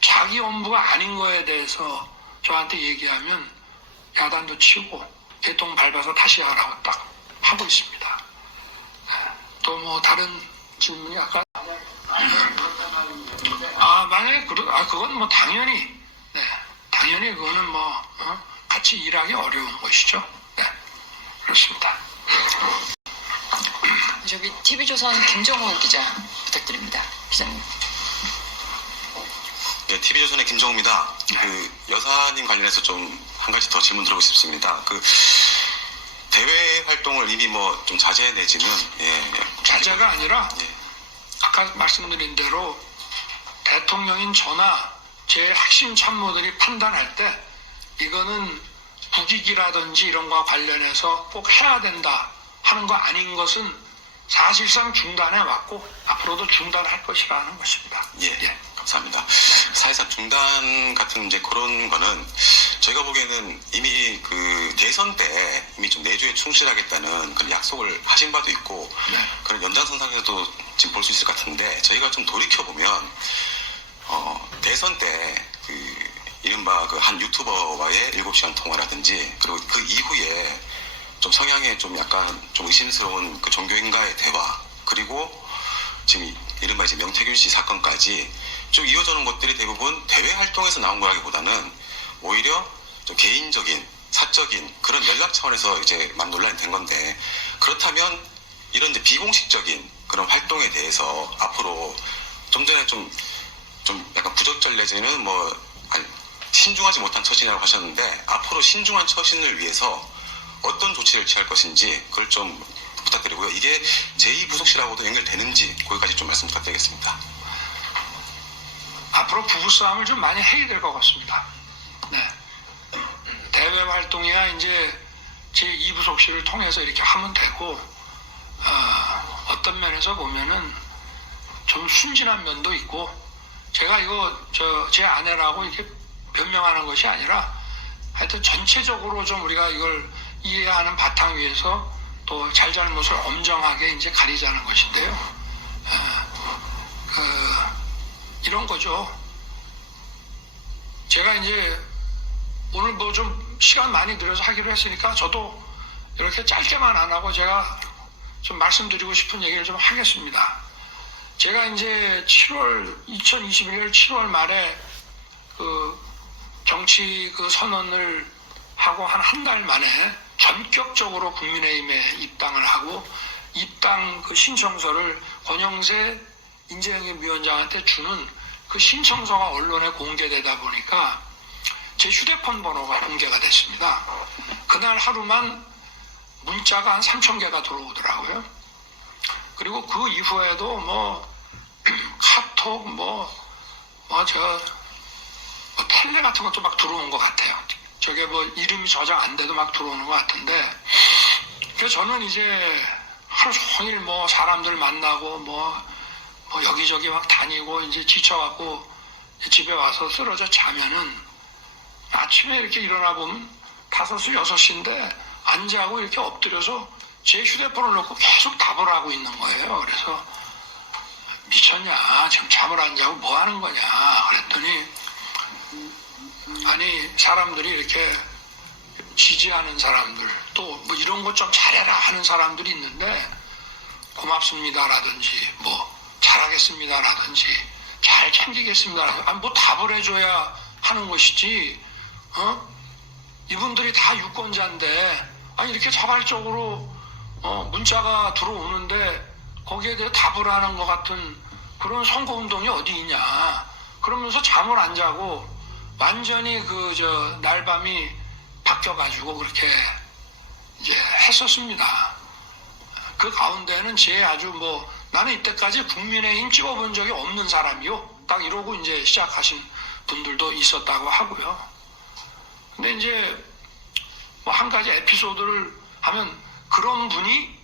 자기 업무가 아닌 거에 대해서 저한테 얘기하면 야단도 치고 대통령 밟아서 다시 하라고 딱 하고 있습니다. 또 뭐 다른 질문이 아까 만약에 그건 뭐 당연히 당연히 그거는 뭐 같이 일하기 어려운 것이죠. 네, 그렇습니다. 저기 TV조선 김정호 기자 부탁드립니다. 기자님. 네, TV조선의 김정우입니다. 그 여사님 관련해서 좀 한 가지 더 질문 드리고 싶습니다. 그 대외 활동을 이미 뭐 좀 자제 내지는 자제가 아니라 예. 아까 말씀드린 대로 대통령인 저나 제 핵심 참모들이 판단할 때 이거는 국익이라든지 이런 거와 관련해서 꼭 해야 된다 하는 거 아닌 것은 사실상 중단해 왔고 앞으로도 중단할 것이라는 것입니다. 예. 감사합니다. 사회상 중단 같은 이제 그런 거는 저희가 보기에는 이미 그 대선 때 이미 좀 내주에 충실하겠다는 그런 약속을 하신 바도 있고 그런 연장선상에서도 지금 볼 수 있을 것 같은데 저희가 좀 돌이켜보면 대선 때 그 이른바 그 한 유튜버와의 7시간 통화라든지 그리고 그 이후에 좀 성향에 좀 약간 좀 의심스러운 그 종교인과의 대화 그리고 지금 이른바 이제 명태균 씨 사건까지 쭉 이어져 오는 것들이 대부분 대외 활동에서 나온 거라기보다는 오히려 좀 개인적인, 사적인 그런 연락 차원에서 이제 막 논란이 된 건데 그렇다면 이런 이제 비공식적인 그런 활동에 대해서 앞으로 좀 전에 좀 약간 부적절 내지는 신중하지 못한 처신이라고 하셨는데 앞으로 신중한 처신을 위해서 어떤 조치를 취할 것인지 그걸 좀 부탁드리고요. 이게 제2부속실하고도 연결되는지 거기까지 좀 말씀 부탁드리겠습니다. 앞으로 부부싸움을 좀 많이 해야 될 것 같습니다. 네. 대외 활동이야 이제 제2부속실을 통해서 이렇게 하면 되고 어떤 면에서 보면은 좀 순진한 면도 있고 제가 이거 제 아내라고 이렇게 변명하는 것이 아니라 하여튼 전체적으로 좀 우리가 이걸 이해하는 바탕 위에서 또 잘잘못을 엄정하게 이제 가리자는 것인데요. 이런 거죠. 제가 이제 오늘 뭐 좀 시간 많이 들여서 하기로 했으니까 저도 이렇게 짧게만 안 하고 제가 좀 말씀드리고 싶은 얘기를 좀 하겠습니다. 제가 이제 2021년 7월 말에 그 정치 그 선언을 하고 한 달 만에 전격적으로 국민의힘에 입당을 하고 입당 그 신청서를 권영세 인재영입위원장한테 주는 그 신청서가 언론에 공개되다 보니까 제 휴대폰 번호가 공개가 됐습니다. 그날 하루만 문자가 한 3,000개가 들어오더라고요. 그리고 그 이후에도 카톡 텔레 같은 것도 막 들어온 것 같아요. 저게 이름이 저장 안 돼도 막 들어오는 것 같은데 그래서 저는 이제 하루 종일 사람들 만나고 여기저기 막 다니고 이제 지쳐갖고 집에 와서 쓰러져 자면은 아침에 이렇게 일어나 보면 5시, 6시인데 안 자고 이렇게 엎드려서 제 휴대폰을 놓고 계속 답을 하고 있는 거예요. 그래서 미쳤냐? 지금 잠을 안 자고 뭐 하는 거냐? 그랬더니 아니 사람들이 이렇게 지지하는 사람들 또 이런 것 좀 잘해라 하는 사람들이 있는데 고맙습니다라든지 잘하겠습니다라든지 잘 챙기겠습니다라든지 답을 해줘야 하는 것이지 이분들이 다 유권자인데 이렇게 자발적으로 문자가 들어오는데 거기에 대해 답을 하는 것 같은 그런 선거운동이 어디 있냐 그러면서 잠을 안 자고 완전히 날밤이 바뀌어가지고 그렇게 이제 했었습니다. 그 가운데는 나는 이때까지 국민의힘 찍어본 적이 없는 사람이요. 딱 이러고 이제 시작하신 분들도 있었다고 하고요. 근데 이제 한 가지 에피소드를 하면 그런 분이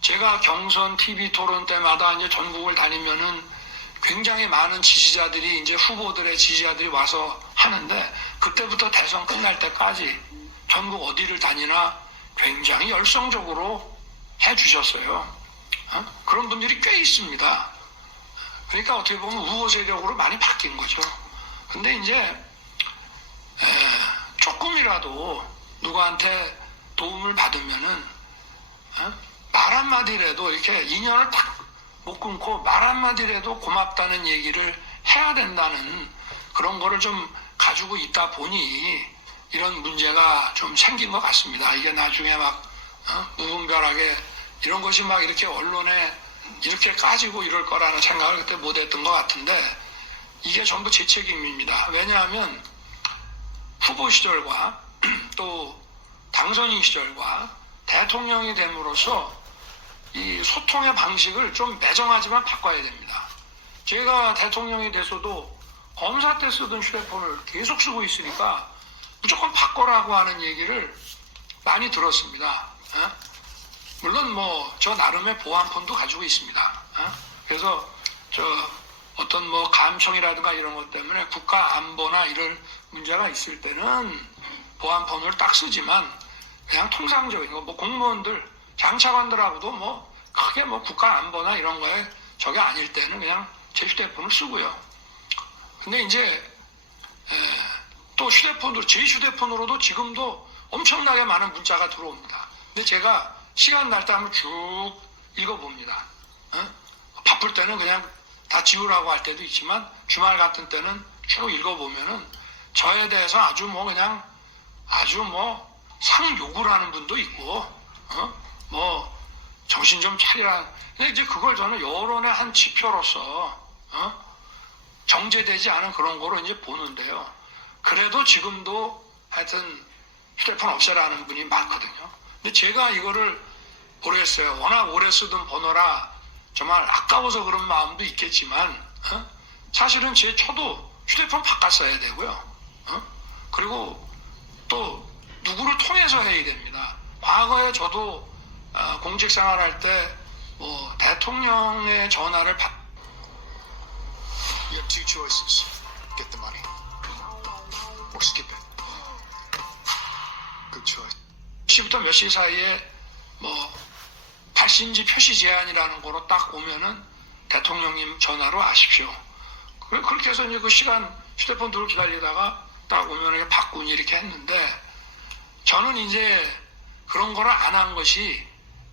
제가 경선 TV 토론 때마다 이제 전국을 다니면은 굉장히 많은 지지자들이 이제 후보들의 지지자들이 와서 하는데 그때부터 대선 끝날 때까지 전국 어디를 다니나 굉장히 열성적으로 해주셨어요. 그런 분들이 꽤 있습니다. 그러니까 어떻게 보면 우호세력으로 많이 바뀐 거죠. 근데 이제 조금이라도 누구한테 도움을 받으면은 말 한마디라도 이렇게 인연을 딱 못 끊고 말 한마디라도 고맙다는 얘기를 해야 된다는 그런 거를 좀 가지고 있다 보니 이런 문제가 좀 생긴 것 같습니다. 이게 나중에 막 무분별하게 이런 것이 막 이렇게 언론에 이렇게 까지고 이럴 거라는 생각을 그때 못했던 것 같은데 이게 전부 제 책임입니다. 왜냐하면 후보 시절과 또 당선인 시절과 대통령이 됨으로써 이 소통의 방식을 좀 매정하지만 바꿔야 됩니다. 제가 대통령이 돼서도 검사 때 쓰던 휴대폰을 계속 쓰고 있으니까 무조건 바꿔라고 하는 얘기를 많이 들었습니다. 물론 뭐 저 나름의 보안폰도 가지고 있습니다. 그래서 어떤 뭐 감청이라든가 이런 것 때문에 국가 안보나 이런 문제가 있을 때는 보안폰을 딱 쓰지만 그냥 통상적인 거 뭐 공무원들 장차관들하고도 뭐 크게 뭐 국가 안보나 이런 거에 저게 아닐 때는 그냥 제 휴대폰을 쓰고요. 근데 이제 또 휴대폰으로 제 휴대폰으로도 지금도 엄청나게 많은 문자가 들어옵니다. 근데 제가 시간 날 때 한번 쭉 읽어봅니다. 바쁠 때는 그냥 다 지우라고 할 때도 있지만 주말 같은 때는 쭉 읽어보면은 저에 대해서 아주 뭐 상욕을 하는 분도 있고 뭐 정신 좀 차리라. 근데 이제 그걸 저는 여론의 한 지표로서 정제되지 않은 그런 거로 이제 보는데요. 그래도 지금도 하여튼 휴대폰 없애라는 분이 많거든요. 근데 제가 이거를 모르겠어요. 워낙 오래 쓰던 번호라 정말 아까워서 그런 마음도 있겠지만 사실은 저도 휴대폰 바꿨어야 되고요. 그리고 또 누구를 통해서 해야 됩니다. 과거에 저도 공직 생활할 때 뭐 대통령의 전화를 You have two choices. Get the money or skip it. Good choice. 몇 시부터 몇 시 사이에 뭐 발신지 표시 제한이라는 거로 딱 오면은 대통령님 전화로 아십시오. 그렇게 해서 이제 그 시간 휴대폰 들고 기다리다가 딱 오면 이렇게 바꾸니 이렇게 했는데 저는 이제 그런 거를 안 한 것이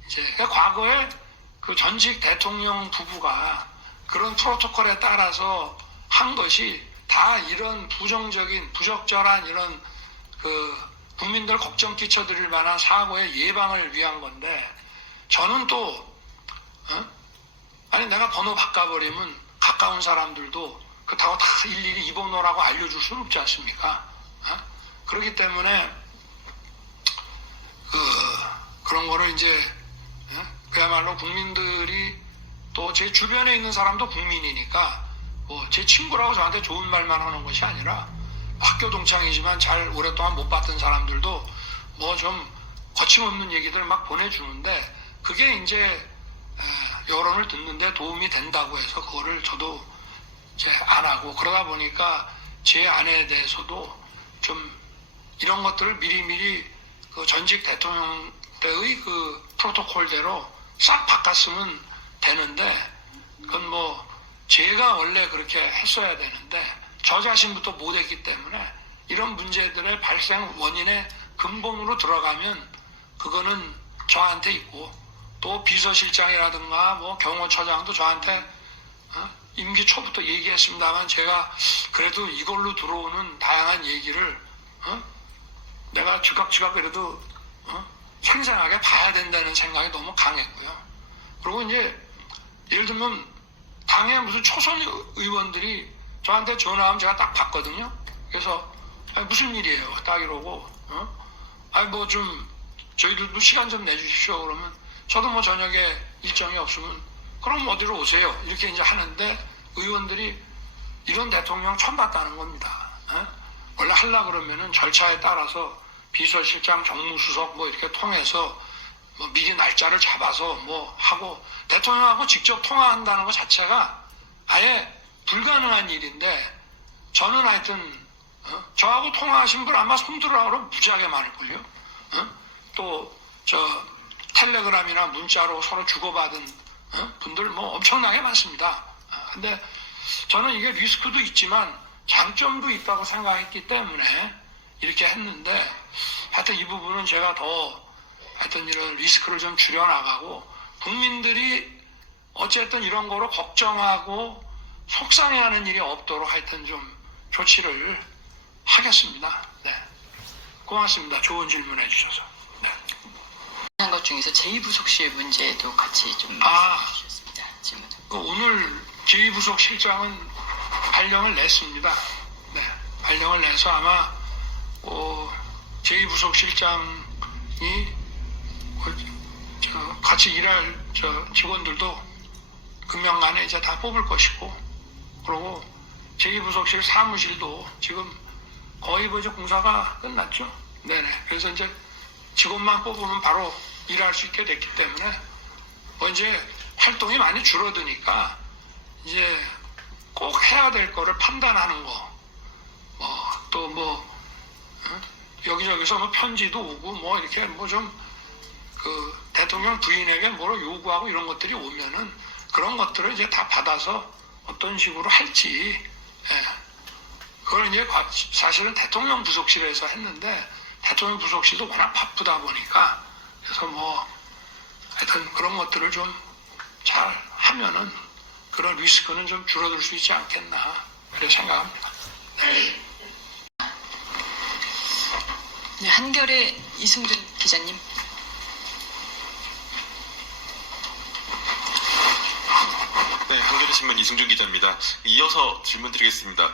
이제 과거에 그 전직 대통령 부부가 그런 프로토콜에 따라서 한 것이 다 이런 부적절한 이런 그 국민들 걱정 끼쳐드릴 만한 사고의 예방을 위한 건데 저는 또 아니 내가 번호 바꿔버리면 가까운 사람들도 그렇다고 다 일일이 이 번호라고 알려줄 수는 없지 않습니까? 그렇기 때문에 그런 거를 이제 그야말로 국민들이 또 제 주변에 있는 사람도 국민이니까 뭐 제 친구라고 저한테 좋은 말만 하는 것이 아니라 학교 동창이지만 잘 오랫동안 못 봤던 사람들도 뭐 좀 거침없는 얘기들을 막 보내주는데 그게 이제 여론을 듣는데 도움이 된다고 해서 그거를 저도 이제 안 하고 그러다 보니까 제 아내에 대해서도 좀 이런 것들을 미리미리 그 전직 대통령 때의 그 프로토콜대로 싹 바꿨으면 되는데 그건 뭐 제가 원래 그렇게 했어야 되는데 저 자신부터 못했기 때문에 이런 문제들의 발생 원인의 근본으로 들어가면 그거는 저한테 있고 또 비서실장이라든가 뭐 경호처장도 저한테 임기 초부터 얘기했습니다만 제가 그래도 이걸로 들어오는 다양한 얘기를 내가 지각지각 그래도 생생하게 봐야 된다는 생각이 너무 강했고요. 그리고 이제 예를 들면 당의 무슨 초선 의원들이 저한테 전화하면 제가 딱 받거든요. 그래서 아니, 무슨 일이에요? 딱 이러고 아니 뭐 좀 저희들도 시간 좀 내주십시오. 그러면 저도 뭐 저녁에 일정이 없으면 그럼 어디로 오세요? 이렇게 이제 하는데 의원들이 이런 대통령 처음 봤다는 겁니다. 원래 하려고 그러면은 절차에 따라서 비서실장, 정무수석 뭐 이렇게 통해서 뭐 미리 날짜를 잡아서 뭐 하고 대통령하고 직접 통화한다는 것 자체가 아예 불가능한 일인데 저는 하여튼 저하고 통화하신 분 아마 손들어라고 무지하게 많을걸요. 또 저 텔레그램이나 문자로 서로 주고받은 분들 뭐 엄청나게 많습니다. 근데 저는 이게 리스크도 있지만 장점도 있다고 생각했기 때문에 이렇게 했는데 하여튼 이 부분은 제가 더 하여튼 이런 리스크를 좀 줄여나가고 국민들이 어쨌든 이런 거로 걱정하고 속상해하는 일이 없도록 하여튼 좀 조치를 하겠습니다. 네. 고맙습니다. 좋은 질문해 주셔서. 네. 한 것 중에서 제2부속실 문제도 같이 좀 아. 말씀해 주셨습니다. 질문. 오늘 제2부속실장은 발령을 냈습니다. 네. 발령을 내서 아마 제2부속실장이 같이 일할 직원들도 금년간에 이제 다 뽑을 것이고, 그리고 제2부속실 사무실도 지금 거의 이제 공사가 끝났죠. 네네. 그래서 이제 직원만 뽑으면 바로 일할 수 있게 됐기 때문에 이제 활동이 많이 줄어드니까 이제 꼭 해야 될 거를 판단하는 거, 여기저기서 편지도 오고 이렇게 대통령 부인에게 뭐로 요구하고 이런 것들이 오면은 그런 것들을 이제 다 받아서 어떤 식으로 할지, 그걸 이제 사실은 대통령 부속실에서 했는데 대통령 부속실도 워낙 바쁘다 보니까 그래서 하여튼 그런 것들을 좀 잘 하면은 그런 리스크는 좀 줄어들 수 있지 않겠나 그렇게 생각합니다. 네, 한겨레 이승준 기자님. 네, 한겨레신문 이승준 기자입니다. 이어서 질문 드리겠습니다.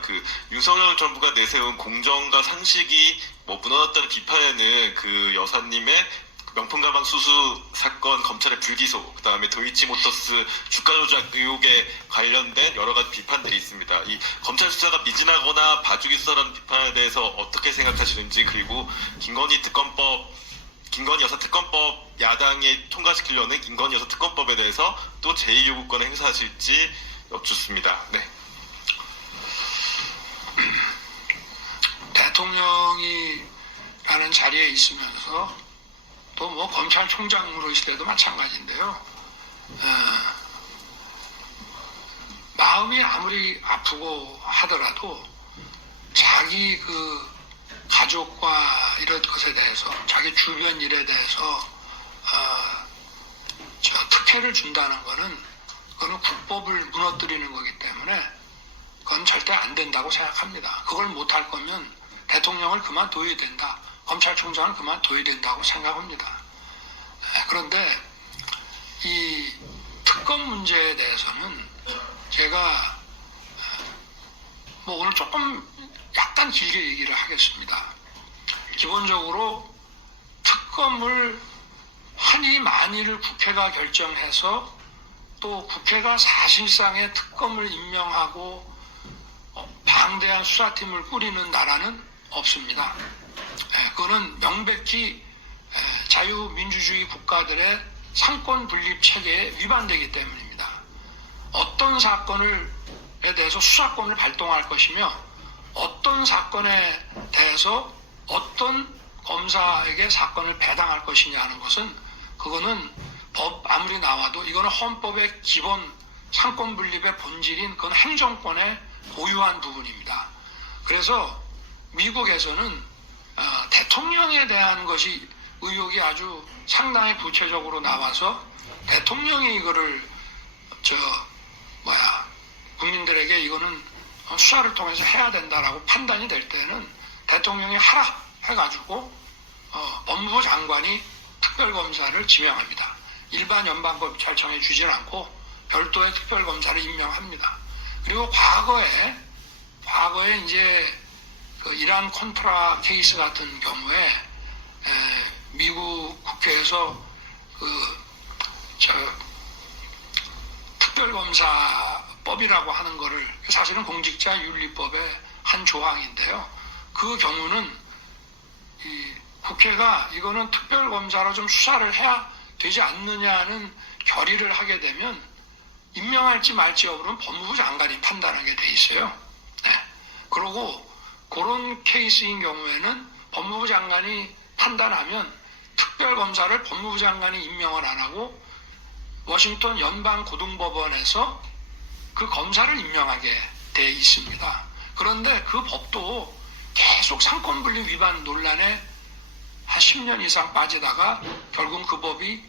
윤석열 정부가 내세운 공정과 상식이 무너졌다는 비판에는 여사님의 명품 가방 수수 사건 검찰의 불기소, 그 다음에 도이치모터스 주가 조작 의혹에 관련된 여러 가지 비판들이 있습니다. 이 검찰 수사가 미진하거나 봐주기 수사라는 비판에 대해서 어떻게 생각하시는지, 그리고 김건희 여사 특검법 야당이 통과시키려는 김건희 여사 특검법에 대해서 또 제2요구권을 행사하실지 여쭙습니다. 네. 대통령이라는 자리에 있으면서 또 검찰총장으로 있을 때도 마찬가지인데요. 마음이 아무리 아프고 하더라도 자기 가족과 이런 것에 대해서, 자기 주변 일에 대해서 특혜를 준다는 그거는 국법을 무너뜨리는 거기 때문에 그건 절대 안 된다고 생각합니다. 그걸 못할 거면 대통령을 그만둬야 된다. 검찰총장을 그만둬야 된다고 생각합니다. 그런데 이 특검 문제에 대해서는 제가 오늘 조금 약간 길게 얘기를 하겠습니다. 기본적으로 특검을 만일을 국회가 결정해서 또 국회가 사실상의 특검을 임명하고 방대한 수사팀을 꾸리는 나라는 없습니다. 그거는 명백히 자유민주주의 국가들의 상권 분립 체계에 위반되기 때문입니다. 어떤 사건에 대해서 수사권을 발동할 것이며 어떤 사건에 대해서 어떤 검사에게 사건을 배당할 것이냐 하는 것은 그거는 법 아무리 나와도 이거는 헌법의 기본 상권 분립의 본질인 그건 행정권의 고유한 부분입니다. 그래서 미국에서는 대통령에 대한 것이 의혹이 아주 상당히 구체적으로 나와서 대통령이 이거를 국민들에게 이거는 수사를 통해서 해야 된다라고 판단이 될 때는 대통령이 하라 해가지고 법무부 장관이 특별검사를 지명합니다. 일반 연방검찰청에 주진 않고 별도의 특별검사를 임명합니다. 그리고 과거에 이제 이란 콘트라 케이스 같은 경우에 미국 국회에서 특별검사법이라고 하는 거를 사실은 공직자윤리법의 한 조항인데요. 그 경우는 이 국회가 이거는 특별검사로 좀 수사를 해야 되지 않느냐는 결의를 하게 되면 임명할지 말지 여부는 법무부 장관이 판단하게 돼 있어요. 네. 그리고 그런 케이스인 경우에는 법무부 장관이 판단하면 특별검사를 법무부 장관이 임명을 안 하고 워싱턴 연방고등법원에서 그 검사를 임명하게 돼 있습니다. 그런데 그 법도 계속 상권분립 위반 논란에 한 10년 이상 빠지다가 결국 그 법이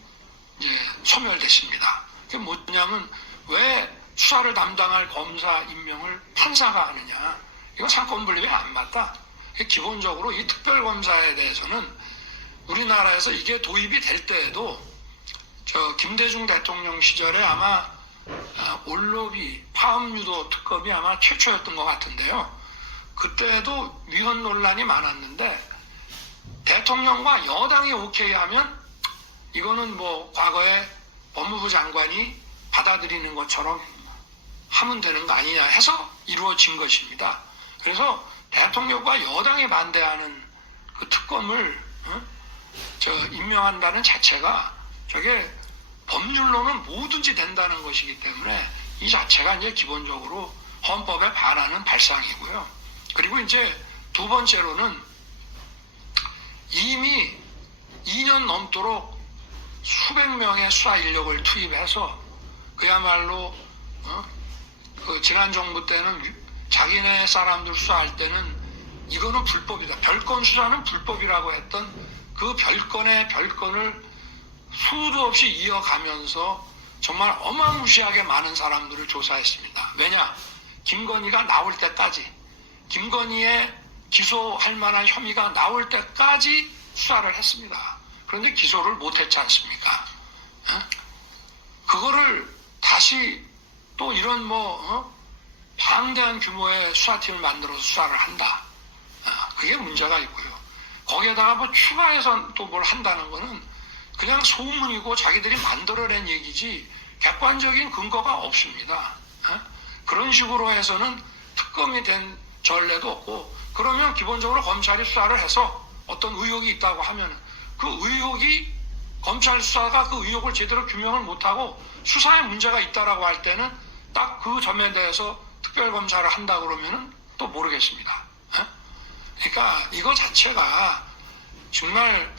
이제 소멸됐습니다. 그게 뭐냐면 왜 수사를 담당할 검사 임명을 판사가 하느냐. 이거 상권 분립이 안 맞다. 기본적으로 이 특별검사에 대해서는 우리나라에서 이게 도입이 될 때에도 김대중 대통령 시절에 아마 올로비 파업유도 특검이 아마 최초였던 것 같은데요. 그때도 위헌 논란이 많았는데 대통령과 여당이 오케이 하면 이거는 뭐 과거에 법무부 장관이 받아들이는 것처럼 하면 되는 거 아니냐 해서 이루어진 것입니다. 그래서 대통령과 여당이 반대하는 그 특검을 임명한다는 자체가 저게 법률로는 뭐든지 된다는 것이기 때문에 이 자체가 이제 기본적으로 헌법에 반하는 발상이고요. 그리고 이제 두 번째로는 이미 2년 넘도록 수백 명의 수사 인력을 투입해서 그야말로 그 지난 정부 때는 자기네 사람들 수사할 때는 이거는 불법이다. 별건 수사는 불법이라고 했던 그 별건의 별건을 수도 없이 이어가면서 정말 어마무시하게 많은 사람들을 조사했습니다. 왜냐? 김건희가 나올 때까지, 김건희의 기소할 만한 혐의가 나올 때까지 수사를 했습니다. 그런데 기소를 못했지 않습니까? 그거를 다시 또 이런 방대한 규모의 수사팀을 만들어서 수사를 한다. 그게 문제가 있고요. 거기에다가 뭐 추가해서 또 뭘 한다는 거는 그냥 소문이고 자기들이 만들어낸 얘기지 객관적인 근거가 없습니다. 그런 식으로 해서는 특검이 된 전례도 없고, 그러면 기본적으로 검찰이 수사를 해서 어떤 의혹이 있다고 하면 그 의혹이 검찰 수사가 그 의혹을 제대로 규명을 못하고 수사에 문제가 있다라고 할 때는 딱 그 점에 대해서 특별검사를 한다 그러면은 또 모르겠습니다. 그러니까 이거 자체가 정말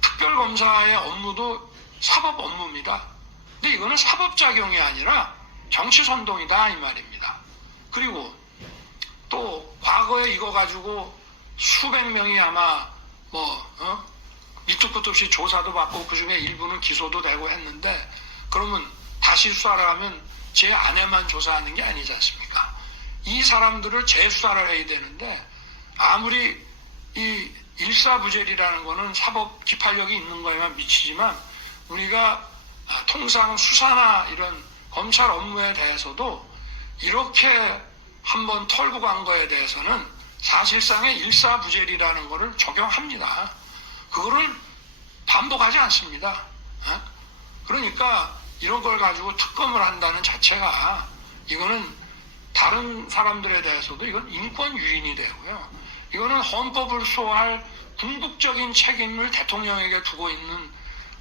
특별검사의 업무도 사법 업무입니다. 근데 이거는 사법작용이 아니라 정치선동이다 이 말입니다. 그리고 또 과거에 이거 가지고 수백 명이 아마 밑도 끝도 없이 조사도 받고 그중에 일부는 기소도 되고 했는데, 그러면 다시 수사를 하면 제 아내만 조사하는 게 아니지 않습니까? 이 사람들을 재수사를 해야 되는데, 아무리 이 일사부재리라는 거는 사법 기판력이 있는 거에만 미치지만 우리가 통상 수사나 이런 검찰 업무에 대해서도 이렇게 한번 털고 간 거에 대해서는 사실상의 일사부재리라는 거를 적용합니다. 그거를 반복하지 않습니다. 그러니까 이런 걸 가지고 특검을 한다는 자체가 이거는 다른 사람들에 대해서도 이건 인권 유린이 되고요. 이거는 헌법을 수호할 궁극적인 책임을 대통령에게 두고 있는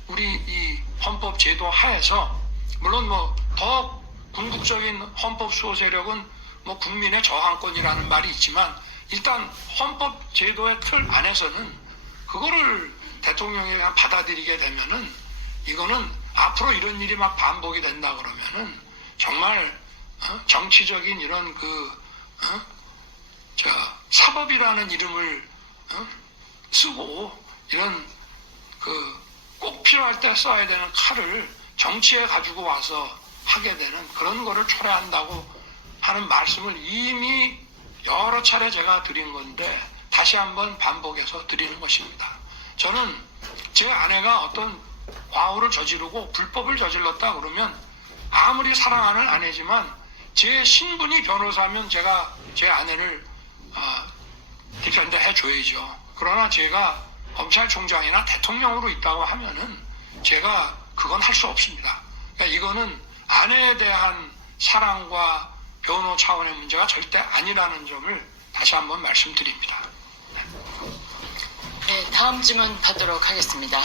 우리 이 헌법 제도 하에서, 물론 더 궁극적인 헌법 수호 세력은 국민의 저항권이라는 말이 있지만, 일단 헌법 제도의 틀 안에서는 그거를 대통령이 받아들이게 되면은 이거는 앞으로 이런 일이 막 반복이 된다 그러면은 정말 정치적인 이런 사법이라는 이름을 쓰고 이런 꼭 필요할 때 써야 되는 칼을 정치에 가지고 와서 하게 되는 그런 거를 초래한다고 하는 말씀을 이미 여러 차례 제가 드린 건데 다시 한번 반복해서 드리는 것입니다. 저는 제 아내가 어떤 과오를 저지르고 불법을 저질렀다 그러면 아무리 사랑하는 아내지만 제 신분이 변호사면 제가 제 아내를 디펜드 해줘야죠. 그러나 제가 검찰총장이나 대통령으로 있다고 하면은 제가 그건 할 수 없습니다. 그러니까 이거는 아내에 대한 사랑과 변호 차원의 문제가 절대 아니라는 점을 다시 한번 말씀드립니다. 네, 다음 질문 받도록 하겠습니다.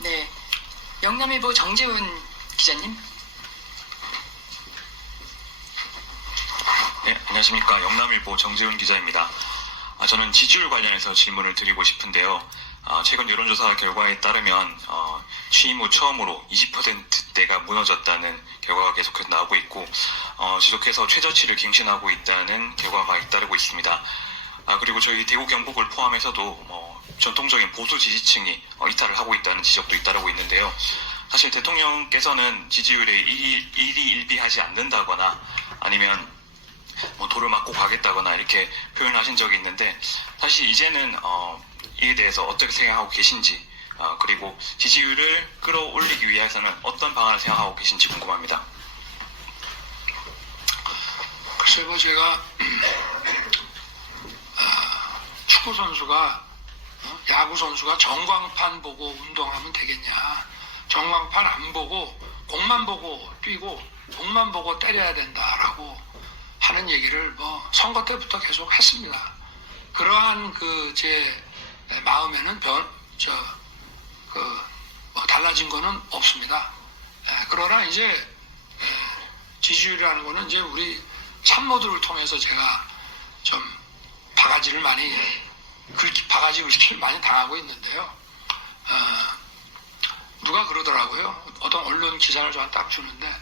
네, 영남일보 정재훈 기자님. 네, 안녕하십니까. 영남일보 정재훈 기자입니다. 저는 지지율 관련해서 질문을 드리고 싶은데요. 최근 여론조사 결과에 따르면 취임 후 처음으로 20%대가 무너졌다는 결과가 계속해서 나오고 있고 지속해서 최저치를 갱신하고 있다는 결과가 잇따르고 있습니다. 그리고 저희 대구 경북을 포함해서도 전통적인 보수 지지층이 이탈을 하고 있다는 지적도 잇따르고 있는데요. 사실 대통령께서는 지지율에 일희일비하지 않는다거나 아니면 뭐 돌을 맞고 가겠다거나 이렇게 표현하신 적이 있는데 사실 이제는 이에 대해서 어떻게 생각하고 계신지 그리고 지지율을 끌어올리기 위해서는 어떤 방안을 생각하고 계신지 궁금합니다. 글쎄 뭐 제가 축구 선수가 야구 선수가 전광판 보고 운동하면 되겠냐? 전광판 안 보고 공만 보고 뛰고 공만 보고 때려야 된다라고 하는 얘기를 뭐 선거 때부터 계속 했습니다. 그러한 그 제 마음에는 뭐 달라진 거는 없습니다. 그러나 이제 지지율이라는 거는 이제 우리 참모들을 통해서 제가 좀 바가지 긁기를 많이 당하고 있는데요. 누가 그러더라고요. 어떤 언론 기사를 저한테 딱 주는데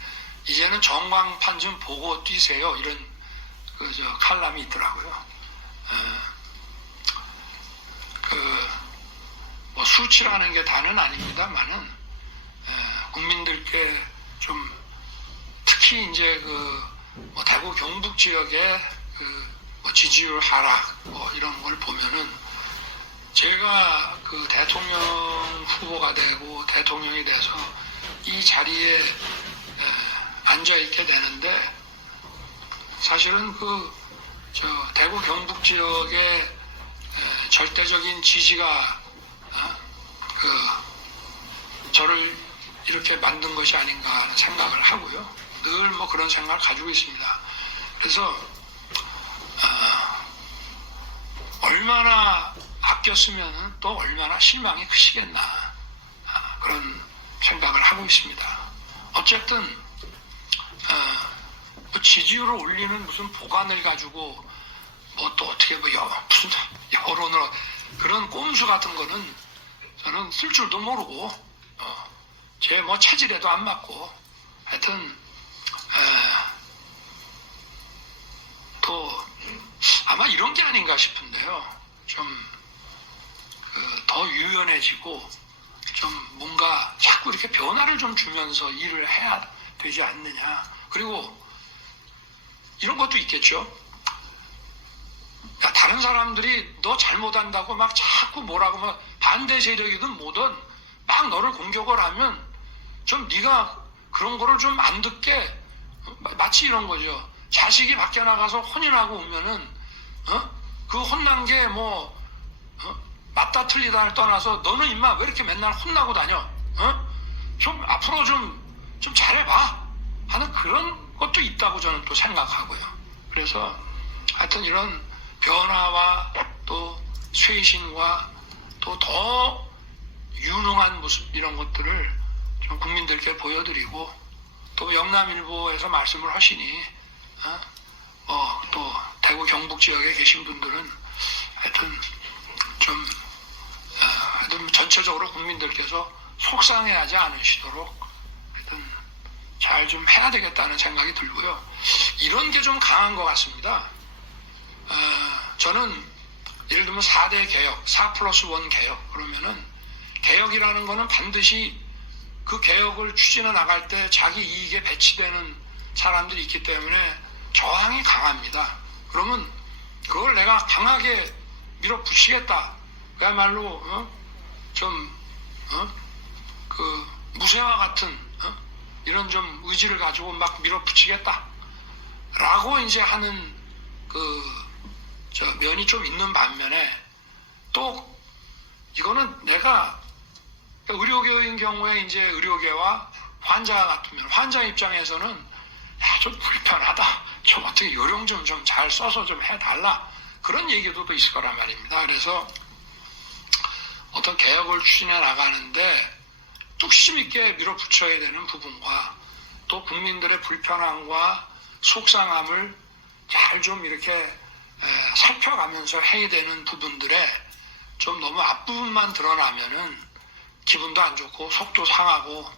이제는 전광판 좀 보고 뛰세요. 이런 칼럼이 있더라고요. 뭐 수치라는 게 다는 아닙니다만은 국민들께 좀 특히 이제 뭐 대구 경북 지역의 뭐 지지율 하락 뭐 이런 걸 보면은 제가 그 대통령 후보가 되고 대통령이 돼서 이 자리에 앉아 있게 되는데 사실은 대구 경북 지역의 절대적인 지지가 저를 이렇게 만든 것이 아닌가 하는 생각을 하고요. 늘 뭐 그런 생각을 가지고 있습니다. 그래서 얼마나 아꼈으면 또 얼마나 실망이 크시겠나 그런 생각을 하고 있습니다. 어쨌든 뭐 지지율을 올리는 무슨 보관을 가지고 뭐 또 어떻게 뭐 무슨 여론으로 그런 꼼수 같은 거는 저는 쓸 줄도 모르고 제 뭐 체질에도 안 맞고 하여튼 또 아마 이런 게 아닌가 싶은데요. 좀 더 유연해지고 좀 뭔가 자꾸 이렇게 변화를 좀 주면서 일을 해야 되지 않느냐. 그리고 이런 것도 있겠죠. 다른 사람들이 너 잘못한다고 막 자꾸 뭐라고 막 반대 세력이든 뭐든 막 너를 공격을 하면 좀 네가 그런 거를 좀 안 듣게 마치 이런 거죠. 자식이 밖에 나가서 혼인하고 오면은 그 혼난 게 뭐 맞다 틀리다를 떠나서 너는 임마 왜 이렇게 맨날 혼나고 다녀? 좀 앞으로 좀 잘해봐 하는 그런 것도 있다고 저는 또 생각하고요. 그래서 하여튼 이런 변화와 또 쇄신과 또 더 유능한 모습 이런 것들을 좀 국민들께 보여드리고 또 영남일보에서 말씀을 하시니 또 대구 경북 지역에 계신 분들은 하여튼 좀 전체적으로 국민들께서 속상해하지 않으시도록 하여튼 잘 좀 해야 되겠다는 생각이 들고요. 이런 게 좀 강한 것 같습니다. 저는 예를 들면 4대 개혁, 4+1 개혁 그러면은 개혁이라는 거는 반드시 그 개혁을 추진해 나갈 때 자기 이익에 배치되는 사람들이 있기 때문에 저항이 강합니다. 그러면 그걸 내가 강하게 밀어붙이겠다. 그야말로 그 무쇠와 같은 이런 좀 의지를 가지고 막 밀어붙이겠다. 라고 이제 하는 면이 좀 있는 반면에 또 이거는 내가 의료계의 경우에 이제 의료계와 환자 같으면 환자 입장에서는 좀 불편하다. 좀 어떻게 요령 좀 잘 써서 좀 해달라. 그런 얘기도 또 있을 거란 말입니다. 그래서 어떤 개혁을 추진해 나가는데 뚝심 있게 밀어붙여야 되는 부분과 또 국민들의 불편함과 속상함을 잘 좀 이렇게 살펴가면서 해야 되는 부분들에 좀 너무 앞부분만 드러나면은 기분도 안 좋고 속도 상하고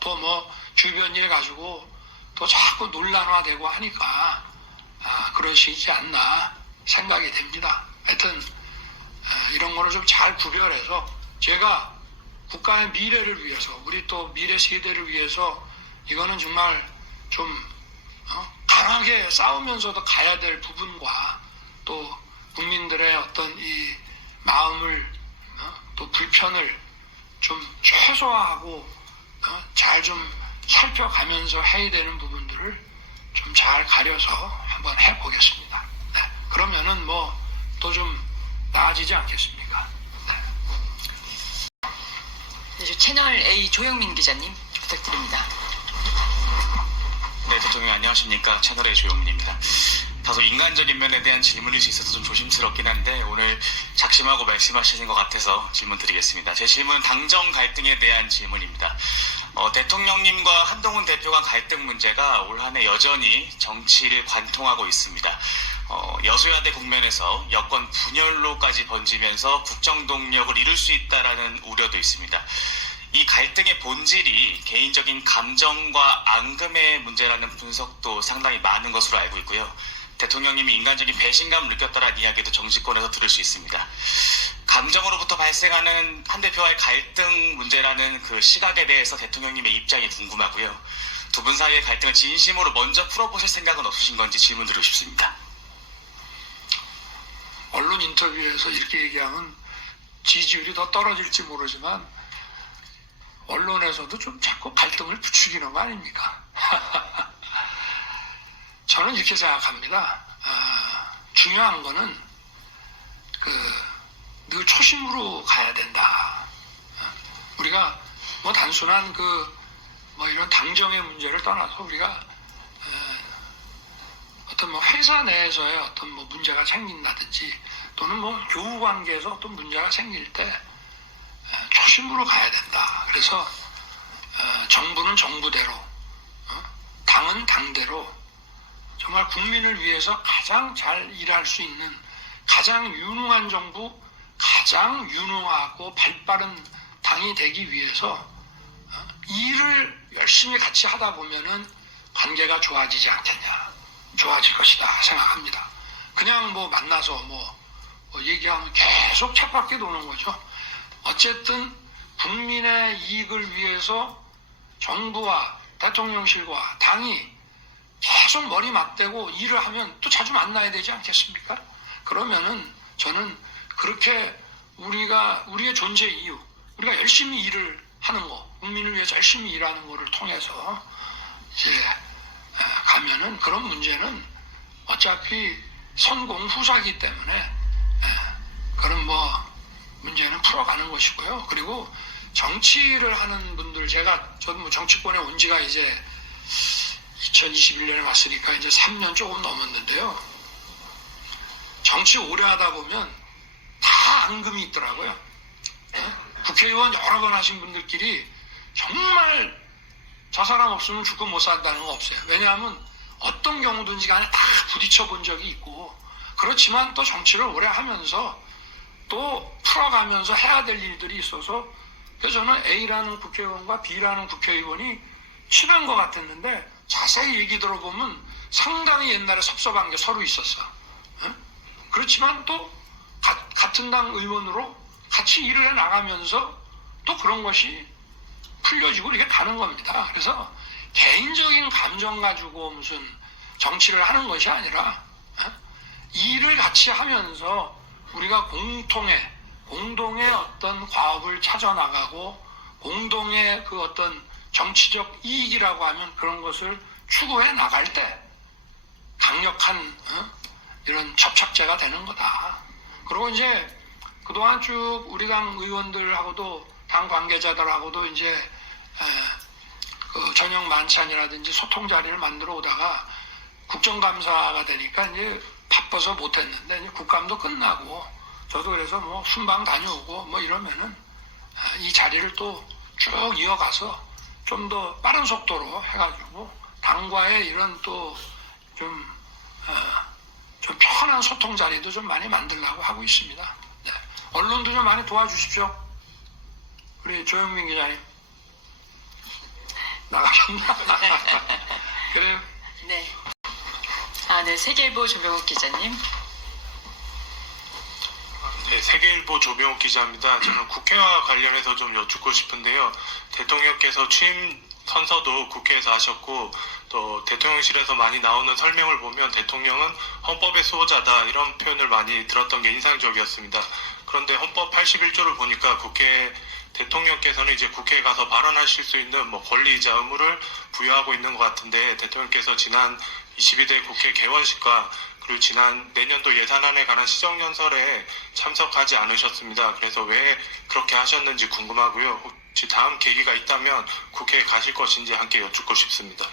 또 뭐 주변 일 가지고 또 자꾸 논란화되고 하니까 그러시지 않나 생각이 됩니다. 하여튼 이런 거를 좀 잘 구별해서 제가 국가의 미래를 위해서 우리 또 미래 세대를 위해서 이거는 정말 좀 강하게 싸우면서도 가야 될 부분과 또 국민들의 어떤 이 마음을 또 불편을 좀 최소화하고 잘 좀 살펴가면서 해야 되는 부분들을 좀 잘 가려서 한번 해보겠습니다. 네. 그러면은 뭐 또 좀 나아지지 않겠습니까? 이제 채널 A 조영민 기자님 부탁드립니다. 네, 대통령 안녕하십니까. 채널의 조영민입니다. 다소 인간적인 면에 대한 질문일 수 있어서 좀 조심스럽긴 한데 오늘 작심하고 말씀하시는 것 같아서 질문 드리겠습니다. 제 질문은 당정 갈등에 대한 질문입니다. 대통령님과 한동훈 대표 간 갈등 문제가 올 한 해 여전히 정치를 관통하고 있습니다. 여소야대 국면에서 여권 분열로까지 번지면서 국정 동력을 잃을 수 있다라는 우려도 있습니다. 이 갈등의 본질이 개인적인 감정과 앙금의 문제라는 분석도 상당히 많은 것으로 알고 있고요. 대통령님이 인간적인 배신감을 느꼈다라는 이야기도 정치권에서 들을 수 있습니다. 감정으로부터 발생하는 한 대표와의 갈등 문제라는 그 시각에 대해서 대통령님의 입장이 궁금하고요. 두 분 사이의 갈등을 진심으로 먼저 풀어보실 생각은 없으신 건지 질문 드리고 싶습니다. 언론 인터뷰에서 이렇게 얘기하면 지지율이 더 떨어질지 모르지만 언론에서도 좀 자꾸 갈등을 부추기는 거 아닙니까? 저는 이렇게 생각합니다. 중요한 거는 늘 초심으로 가야 된다. 우리가 뭐 단순한 이런 당정의 문제를 떠나서 우리가 어떤 뭐 회사 내에서의 어떤 뭐 문제가 생긴다든지 또는 뭐 교우 관계에서 어떤 문제가 생길 때 초심으로 가야 된다. 그래서 정부는 정부대로, 당은 당대로 정말 국민을 위해서 가장 잘 일할 수 있는 가장 유능한 정부, 가장 유능하고 발빠른 당이 되기 위해서 일을 열심히 같이 하다 보면은 관계가 좋아지지 않겠냐, 좋아질 것이다 생각합니다. 그냥 뭐 만나서 뭐 얘기하면 계속 쳇바퀴 도는 거죠. 어쨌든 국민의 이익을 위해서 정부와 대통령실과 당이 계속 머리 맞대고 일을 하면 또 자주 만나야 되지 않겠습니까? 그러면은 저는 그렇게 우리의 존재 이유, 우리가 열심히 일을 하는 거, 국민을 위해서 열심히 일하는 거를 통해서 이제 가면은 그런 문제는 어차피 선공 후사기 때문에 그런 문제는 풀어가는 것이고요. 그리고 정치를 하는 분들, 저도 뭐 정치권에 온 지가 이제 2021년에 왔으니까 이제 3년 조금 넘었는데요. 정치 오래 하다 보면 다 앙금이 있더라고요. 국회의원 여러 번 하신 분들끼리 정말 저 사람 없으면 죽고 못 산다는 거 없어요. 왜냐하면 어떤 경우든지 간에 다 부딪혀 본 적이 있고, 그렇지만 또 정치를 오래 하면서 또 풀어가면서 해야 될 일들이 있어서, 그래서 저는 A라는 국회의원과 B라는 국회의원이 친한 것 같았는데 자세히 얘기 들어보면 상당히 옛날에 섭섭한 게 서로 있었어. 그렇지만 또 같은 당 의원으로 같이 일을 해 나가면서 또 그런 것이 풀려지고 이렇게 가는 겁니다. 그래서 개인적인 감정 가지고 무슨 정치를 하는 것이 아니라 일을 같이 하면서 우리가 공동의 어떤 과업을 찾아나가고 공동의 그 어떤 정치적 이익이라고 하면 그런 것을 추구해 나갈 때 강력한 이런 접착제가 되는 거다. 그리고 이제 그동안 쭉 우리 당 의원들하고도 당 관계자들하고도 이제 그 저녁 만찬이라든지 소통 자리를 만들어 오다가 국정감사가 되니까 이제 바빠서 못했는데 이제 국감도 끝나고 저도 그래서 뭐 순방 다녀오고 뭐 이러면은 이 자리를 또 쭉 이어가서 좀 더 빠른 속도로 해가지고 당과의 이런 또 좀 편한 소통 자리도 좀 많이 만들려고 하고 있습니다. 네. 언론도 좀 많이 도와주십시오. 우리 조영민 기자님. 나가셨나? 그래요? 네. 네, 세계일보 조병욱 기자님. 네, 세계일보 조병욱 기자입니다. 저는 국회와 관련해서 좀 여쭙고 싶은데요. 대통령께서 취임 선서도 국회에서 하셨고 또 대통령실에서 많이 나오는 설명을 보면 대통령은 헌법의 수호자다 이런 표현을 많이 들었던 게 인상적이었습니다. 그런데 헌법 81조를 보니까 대통령께서는 이제 국회에 가서 발언하실 수 있는 권리이자 의무를 부여하고 있는 것 같은데 대통령께서 지난 22대 국회 개원식과 그리고 지난 내년도 예산안에 관한 시정연설에 참석하지 않으셨습니다. 그래서 왜 그렇게 하셨는지 궁금하고요. 혹시 다음 계기가 있다면 국회에 가실 것인지 함께 여쭙고 싶습니다.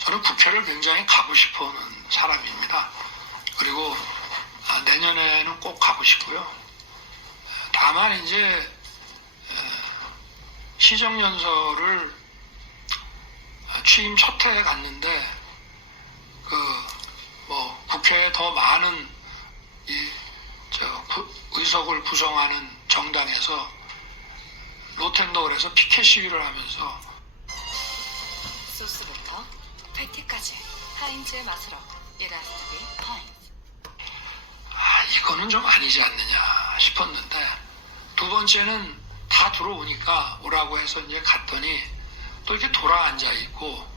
저는 국회를 굉장히 가고 싶어하는 사람입니다. 그리고 내년에는 꼭 가고 싶고요. 다만 이제 시정연설을 취임 첫 해에 갔는데 국회에 더 많은 의석을 구성하는 정당에서 로텐더홀에서 피켓 시위를 하면서 소스부터 패티까지 하인즈의 맛으로 이라스트비 포인트. 이거는 좀 아니지 않느냐 싶었는데 두 번째는 다 들어오니까 오라고 해서 이제 갔더니 또 이렇게 돌아 앉아 있고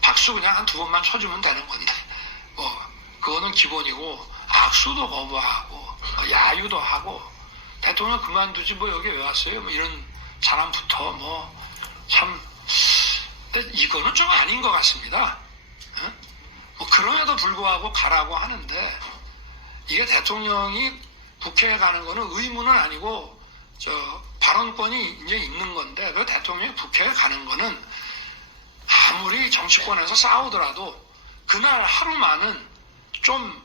박수 그냥 한 두 번만 쳐주면 되는 건데 그거는 기본이고 악수도 거부하고 야유도 하고 대통령 그만두지 여기 왜 왔어요? 이런 사람부터 근데 이거는 좀 아닌 것 같습니다. 그럼에도 불구하고 가라고 하는데 이게 대통령이 국회에 가는 거는 의무는 아니고 발언권이 이제 있는 건데 그 대통령이 국회에 가는 거는 아무리 정치권에서 싸우더라도 그날 하루만은 좀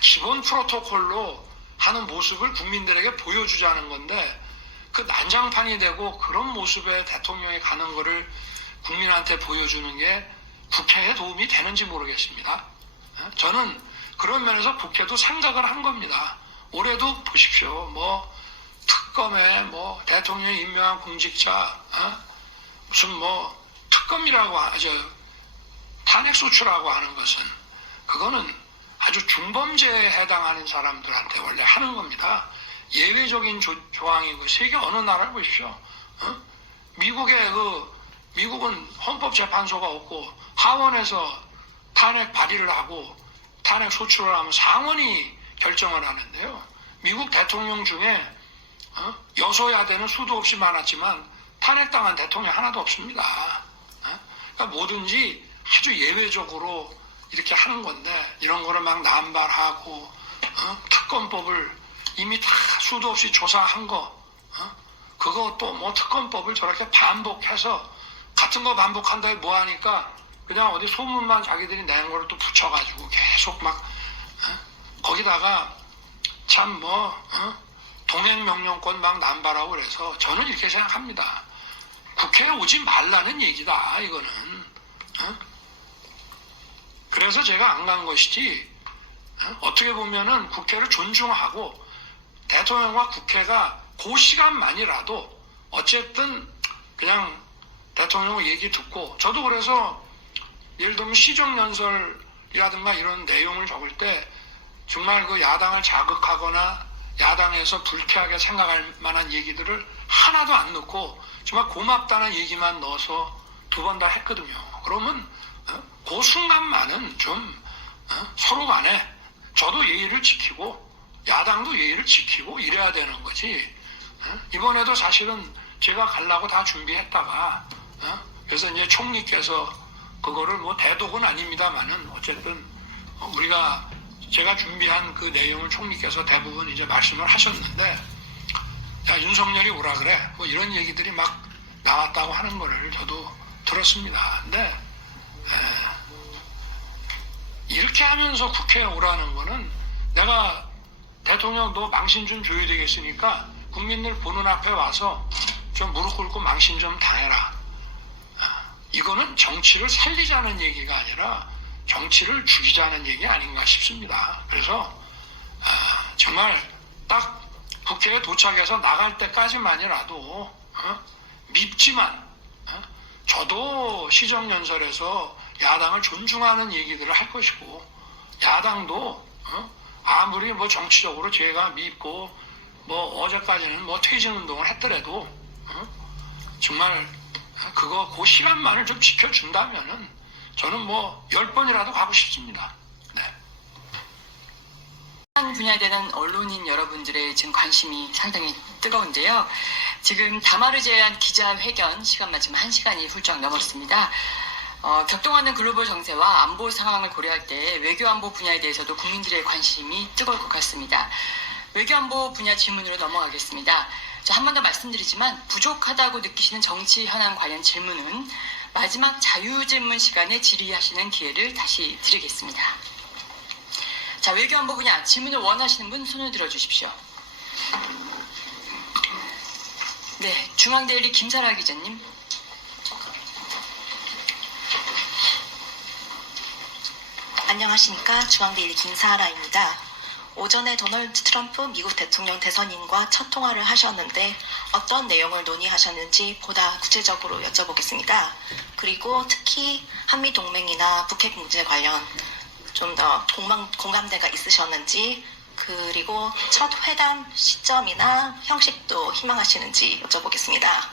기본 프로토콜로 하는 모습을 국민들에게 보여주자는 건데 그 난장판이 되고 그런 모습에 대통령이 가는 거를 국민한테 보여주는 게 국회에 도움이 되는지 모르겠습니다. 저는 그런 면에서 국회도 생각을 한 겁니다. 올해도 보십시오. 특검에 대통령이 임명한 공직자 무슨 특검이라고 하죠. 탄핵소추라고 하는 것은 그거는 아주 중범죄에 해당하는 사람들한테 원래 하는 겁니다. 예외적인 조항이고 세계 어느 나라를 보십시오. 미국은 헌법재판소가 없고 하원에서 탄핵 발의를 하고 탄핵 소추를 하면 상원이 결정을 하는데요. 미국 대통령 중에 여소야대는 수도 없이 많았지만 탄핵당한 대통령 하나도 없습니다. 그러니까 뭐든지 아주 예외적으로 이렇게 하는 건데 이런 거를 막 남발하고 특검법을 이미 다 수도 없이 조사한 거 그것도 특검법을 저렇게 반복해서 같은 거 반복한다에 뭐하니까 그냥 어디 소문만 자기들이 낸 거를 또 붙여가지고 계속 막 거기다가 참 동행명령권 막 남발하고 그래서 저는 이렇게 생각합니다. 국회에 오지 말라는 얘기다 이거는. 그래서 제가 안 간 것이지 어떻게 보면은 국회를 존중하고 대통령과 국회가 그 시간만이라도 어쨌든 그냥 대통령 얘기 듣고 저도 그래서 예를 들면 시정연설이라든가 이런 내용을 적을 때 정말 그 야당을 자극하거나 야당에서 불쾌하게 생각할 만한 얘기들을 하나도 안 넣고 정말 고맙다는 얘기만 넣어서 두 번 다 했거든요. 그러면 그 순간만은 좀 서로 간에 저도 예의를 지키고 야당도 예의를 지키고 이래야 되는 거지. 이번에도 사실은 제가 가려고 다 준비했다가 그래서 이제 총리께서 그거를 대독은 아닙니다만은 어쨌든 제가 준비한 그 내용을 총리께서 대부분 이제 말씀을 하셨는데 야 윤석열이 오라 그래 이런 얘기들이 막 나왔다고 하는 거를 저도 들었습니다. 근데 이렇게 하면서 국회에 오라는 거는 내가 대통령 너 망신 좀 줘야 되겠으니까 국민들 보는 앞에 와서 좀 무릎 꿇고 망신 좀 당해라. 이거는 정치를 살리자는 얘기가 아니라 정치를 죽이자는 얘기 아닌가 싶습니다. 그래서 정말 딱 국회에 도착해서 나갈 때까지만이라도 밉지만 저도 시정연설에서 야당을 존중하는 얘기들을 할 것이고 야당도 아무리 뭐 정치적으로 제가 밉고 뭐 어제까지는 뭐 퇴진 운동을 했더라도 정말 그거 그 시간만을 좀 지켜준다면은 저는 뭐 10번이라도 가고 싶습니다. 네. 분야되는 언론인 여러분들의 지금 관심이 상당히 뜨거운데요. 지금 담화를 제외한 기자회견 시간만 지금 1시간이 훌쩍 넘었습니다. 격동하는 글로벌 정세와 안보 상황을 고려할 때 외교안보 분야에 대해서도 국민들의 관심이 뜨거울 것 같습니다. 외교안보 분야 질문으로 넘어가겠습니다. 한 번 더 말씀드리지만 부족하다고 느끼시는 정치 현안 관련 질문은 마지막 자유질문 시간에 질의하시는 기회를 다시 드리겠습니다. 자, 외교안보 분야 질문을 원하시는 분 손을 들어주십시오. 네, 중앙데일리 김사라 기자님. 안녕하십니까. 중앙데일리 김사하라입니다. 오전에 도널드 트럼프 미국 대통령 대선인과 첫 통화를 하셨는데 어떤 내용을 논의하셨는지 보다 구체적으로 여쭤보겠습니다. 그리고 특히 한미동맹이나 북핵 문제 관련 좀 더 공감대가 있으셨는지, 그리고 첫 회담 시점이나 형식도 희망하시는지 여쭤보겠습니다.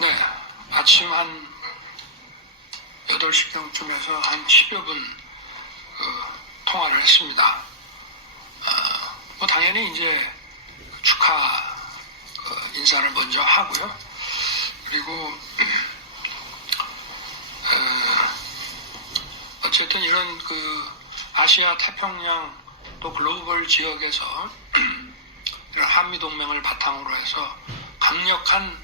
네, 아침 한 8시경쯤에서 한 10여 분 통화를 했습니다. 뭐 당연히 이제 축하 인사를 먼저 하고요. 그리고 어쨌든 이런 아시아 태평양 또 글로벌 지역에서 이런 한미 동맹을 바탕으로 해서 강력한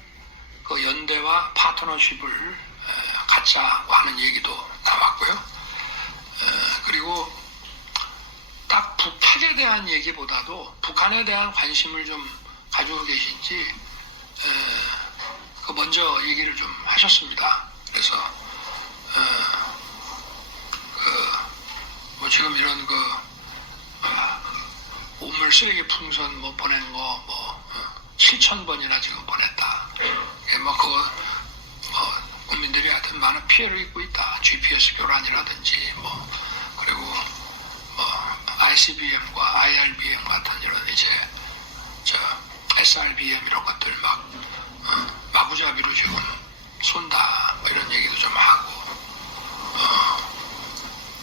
연대와 파트너십을 갖자고 하는 얘기도 나왔고요. 그리고 딱 북핵에 대한 얘기보다도 북한에 대한 관심을 좀 가지고 계신지 먼저 얘기를 좀 하셨습니다. 그래서 뭐 지금 이런 오물 쓰레기 풍선 뭐 보낸 거 뭐 7,000번이나 지금 보냈다. 국민들이 하여튼 많은 피해를 입고 있다. GPS 교란이라든지 그리고 ICBM과 IRBM 같은 이런 SRBM 이런 것들 마구잡이로 지금 쏜다. 이런 얘기도 좀 하고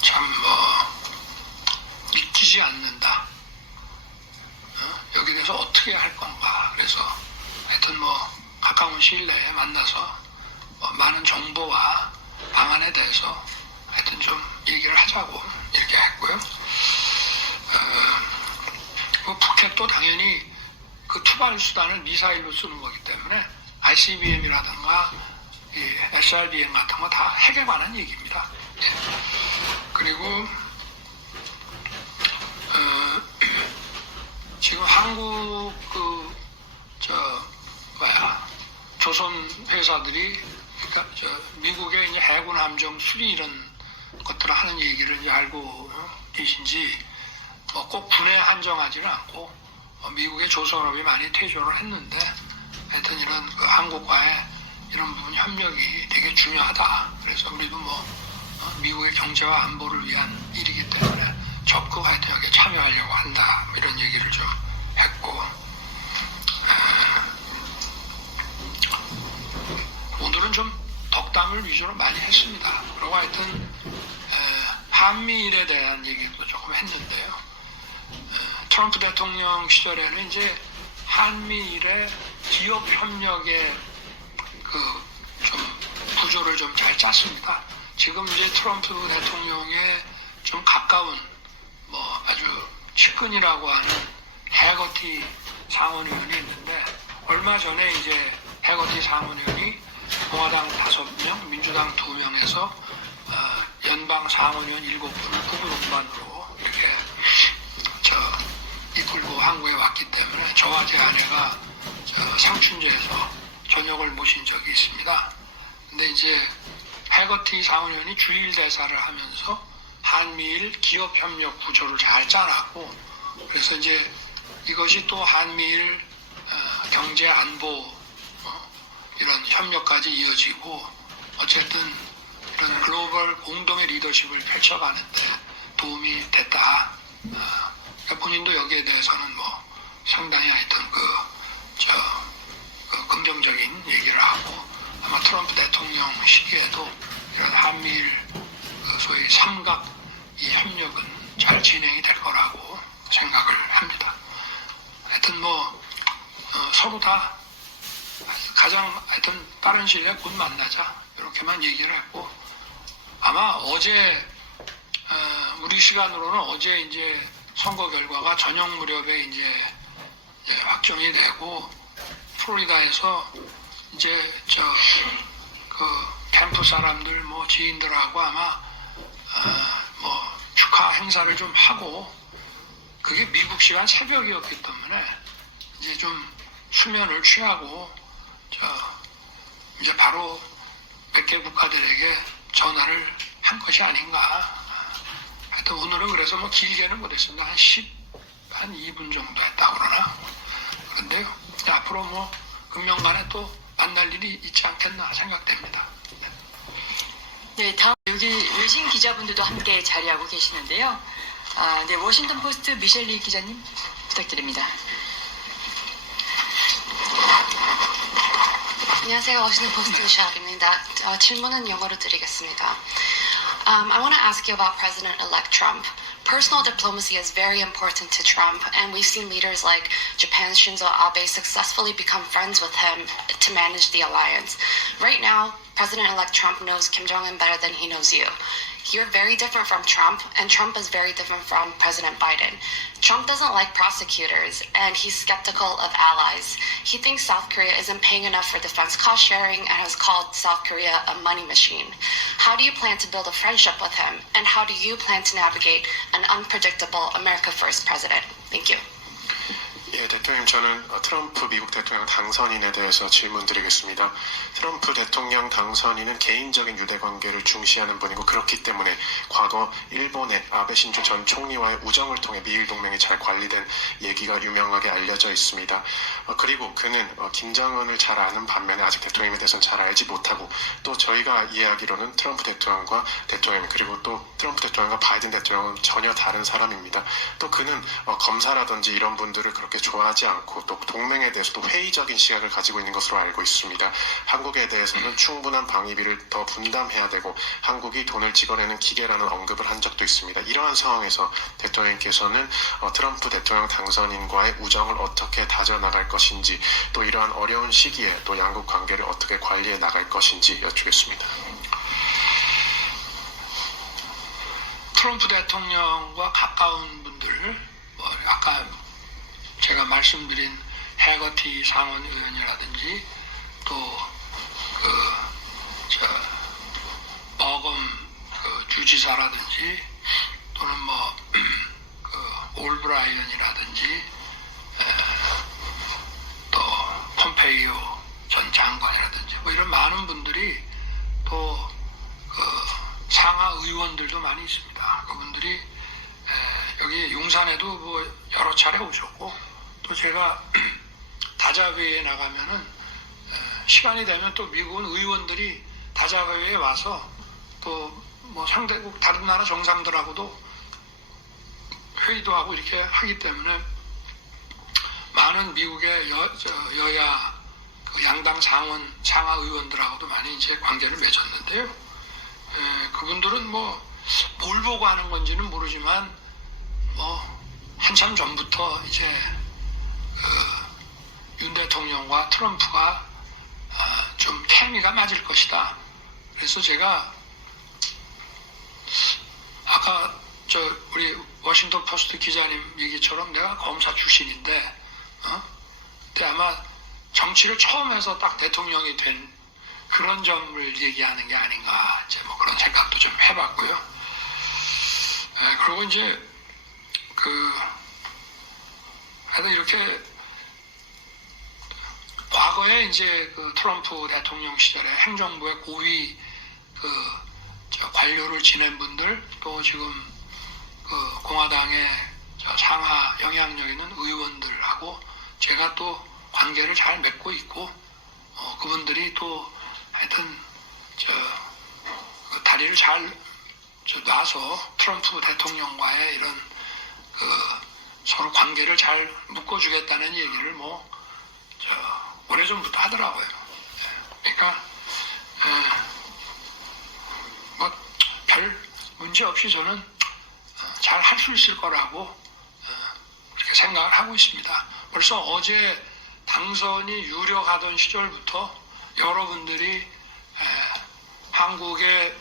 참 믿기지 않는다. 여기 대해서 어떻게 할 건가. 그래서 하여튼 가까운 시일 내에 만나서 많은 정보와 방안에 대해서 하여튼 좀 얘기를 하자고 이렇게 했고요. 북핵도 당연히 투발 수단을 미사일로 쓰는 거기 때문에 ICBM이라든가 SRBM 같은 거 다 핵에 관한 얘기입니다. 그리고 지금 한국 조선 회사들이 미국의 이제 해군 함정 수리 이런 것들을 하는 얘기를 이제 알고 계신지 꼭 군에 한정하지는 않고 미국의 조선업이 많이 퇴조를 했는데 하여튼 이런 한국과의 이런 부분 협력이 되게 중요하다. 그래서 우리도 미국의 경제와 안보를 위한 일이기 때문에 적극 하여튼 여기에 참여하려고 한다. 이런 얘기를 좀 했고 오늘은 좀 덕담을 위주로 많이 했습니다. 그리고 하여튼 한미일에 대한 얘기도 조금 했는데요. 트럼프 대통령 시절에는 이제 한미일의 기업 협력의 좀 구조를 좀 잘 짰습니다. 지금 이제 트럼프 대통령의 좀 가까운 아주 측근이라고 하는 해거티 상원의원이 있는데 얼마 전에 이제 해거티 상원의원이 공화당 5명, 민주당 2명에서 연방 상원의원 7분을 부부 동반으로 이렇게 이끌고 한국에 왔기 때문에 저와 제 아내가 상춘제에서 저녁을 모신 적이 있습니다. 근데 이제 해거티 상원의원이 주일 대사를 하면서 한미일 기업협력 구조를 잘 짜놨고 그래서 이제 이것이 또 한미일 경제 안보 이런 협력까지 이어지고 어쨌든 이런 글로벌 공동의 리더십을 펼쳐가는데 도움이 됐다. 본인도 여기에 대해서는 뭐 상당히 하여튼 긍정적인 얘기를 하고 아마 트럼프 대통령 시기에도 이런 한미일 소위 삼각 이 협력은 잘 진행이 될 거라고 생각을 합니다. 하여튼 뭐 서로 다 가장 하여튼 빠른 시일에 곧 만나자 이렇게만 얘기를 했고 아마 어제 우리 시간으로는 어제 이제 선거 결과가 저녁 무렵에 이제 확정이 되고 플로리다에서 이제 캠프 사람들 뭐 지인들하고 아마 뭐 축하 행사를 좀 하고 그게 미국 시간 새벽이었기 때문에 이제 좀 수면을 취하고 이제 바로 몇 개 국가들에게 전화를 한 것이 아닌가. 하여튼 오늘은 그래서 뭐 길게는 못했습니다. 한 2분 정도 했다고 그러나. 그런데요, 앞으로 뭐 금년간에 또 만날 일이 있지 않겠나 생각됩니다. 네, 다음 여기 외신 기자분들도 함께 자리하고 계시는데요. 네, 워싱턴 포스트 미셸리 기자님 부탁드립니다. 안녕하세요. 워싱턴 포스트 미셸입니다. 질문은 영어로 드리겠습니다. I want to ask you about President-elect Trump. Personal diplomacy is very important to Trump, and we've seen leaders like Japan's Shinzo Abe successfully become friends with him to manage the alliance. Right now, President-elect Trump knows Kim Jong-un better than he knows you. You're very different from Trump, and Trump is very different from President Biden. Trump doesn't like prosecutors, and he's skeptical of allies. He thinks South Korea isn't paying enough for defense cost sharing and has called South Korea a money machine. How do you plan to build a friendship with him, and how do you plan to navigate an unpredictable America First president? Thank you. 예, 대통령, 저는 트럼프 미국 대통령 당선인에 대해서 질문 드리겠습니다. 트럼프 대통령 당선인은 개인적인 유대관계를 중시하는 분이고 그렇기 때문에 과거 일본의 아베 신조 전 총리와의 우정을 통해 미일 동맹이 잘 관리된 얘기가 유명하게 알려져 있습니다. 그리고 그는 김정은을 잘 아는 반면에 아직 대통령에 대해서는 잘 알지 못하고 또 저희가 이해하기로는 트럼프 대통령과 대통령 그리고 또 트럼프 대통령과 바이든 대통령은 전혀 다른 사람입니다. 또 그는 검사라든지 이런 분들을 그렇게 좋아하지 않고 또 동맹에 대해서도 회의적인 시각을 가지고 있는 것으로 알고 있습니다. 한국에 대해서는 충분한 방위비를 더 분담해야 되고 한국이 돈을 찍어내는 기계라는 언급을 한 적도 있습니다. 이러한 상황에서 대통령께서는 트럼프 대통령 당선인과의 우정을 어떻게 다져나갈 것인지 또 이러한 어려운 시기에 또 양국 관계를 어떻게 관리해 나갈 것인지 여쭈겠습니다. 트럼프 대통령과 가까운 분들, 아까 제가 말씀드린 해거티 상원 의원이라든지 또 버검 주지사라든지 또는 올브라이언이라든지 또 폼페이오 전 장관이라든지 이런 많은 분들이 또 상하 의원들도 많이 있습니다. 그분들이 여기 용산에도 여러 차례 오셨고 또 제가 다자회에 나가면은 시간이 되면 또 미국은 의원들이 다자회에 와서 또 상대국 다른 나라 정상들하고도 회의도 하고 이렇게 하기 때문에 많은 미국의 여야 양당 상하 의원들하고도 많이 이제 관계를 맺었는데요. 그분들은 뭘 보고 하는 건지는 모르지만 한참 전부터 이제 윤 대통령과 트럼프가 좀 케미가 맞을 것이다. 그래서 제가 아까 우리 워싱턴 포스트 기자님 얘기처럼 내가 검사 출신인데 근데 아마 정치를 처음 해서 딱 대통령이 된 그런 점을 얘기하는 게 아닌가 이제 그런 생각도 좀 해봤고요. 그리고 이제 하여튼 이렇게 과거에 이제 트럼프 대통령 시절에 행정부의 고위 관료를 지낸 분들 또 지금 공화당의 상하 영향력 있는 의원들하고 제가 또 관계를 잘 맺고 있고 그분들이 또 하여튼 다리를 잘 놔서 트럼프 대통령과의 이런 서로 관계를 잘 묶어주겠다는 얘기를 오래전부터 하더라고요. 그러니까 별 문제 없이 저는 잘 할 수 있을 거라고 그렇게 생각을 하고 있습니다. 벌써 어제 당선이 유력하던 시절부터 여러분들이 한국의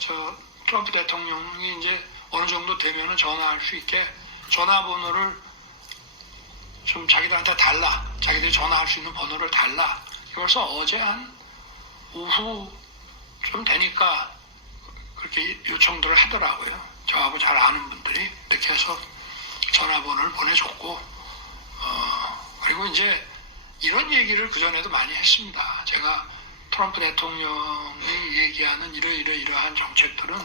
트럼프 대통령이 이제 어느 정도 되면은 전화할 수 있게 전화번호를 좀 자기들한테 달라. 자기들이 전화할 수 있는 번호를 달라. 벌써 어제 한 오후 좀 되니까 그렇게 요청들을 하더라고요. 저하고 잘 아는 분들이 이렇게 해서 전화번호를 보내줬고, 그리고 이제 이런 얘기를 그전에도 많이 했습니다. 제가 트럼프 대통령이 얘기하는 이러한 정책들은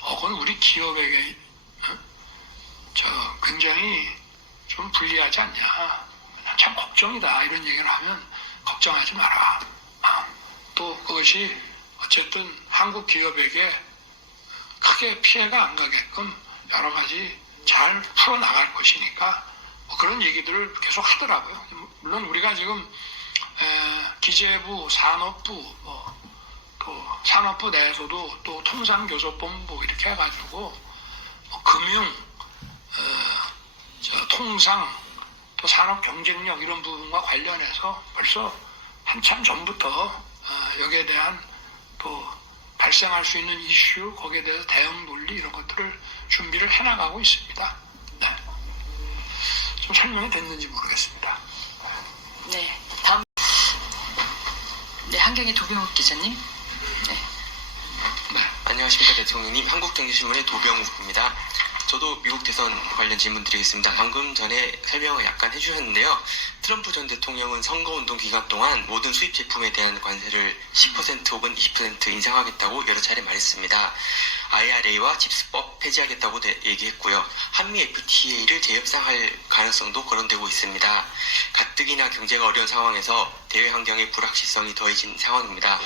그건 우리 기업에게 굉장히 좀 불리하지 않냐. 참 걱정이다. 이런 얘기를 하면 걱정하지 마라. 또 그것이 어쨌든 한국 기업에게 크게 피해가 안 가게끔 여러 가지 잘 풀어나갈 것이니까 그런 얘기들을 계속 하더라고요. 물론 우리가 지금 기재부, 산업부, 또 산업부 내에서도 또 통상교섭본부 이렇게 해가지고 금융, 통상, 또 산업 경쟁력 이런 부분과 관련해서 벌써 한참 전부터 여기에 대한 또 발생할 수 있는 이슈, 거기에 대해서 대응 논리 이런 것들을 준비를 해나가고 있습니다. 네. 좀 설명이 됐는지 모르겠습니다. 네, 다음. 네, 한경희 도병욱 기자님. 네. 안녕하십니까 대통령님. 한국경제신문의 도병욱입니다. 저도 미국 대선 관련 질문 드리겠습니다. 방금 전에 설명을 약간 해주셨는데요. 트럼프 전 대통령은 선거운동 기간 동안 모든 수입 제품에 대한 관세를 10% 혹은 20% 인상하겠다고 여러 차례 말했습니다. IRA와 칩스법 폐지하겠다고 얘기했고요. 한미 FTA를 재협상할 가능성도 거론되고 있습니다. 가뜩이나 경제가 어려운 상황에서 대외 환경의 불확실성이 더해진 상황입니다.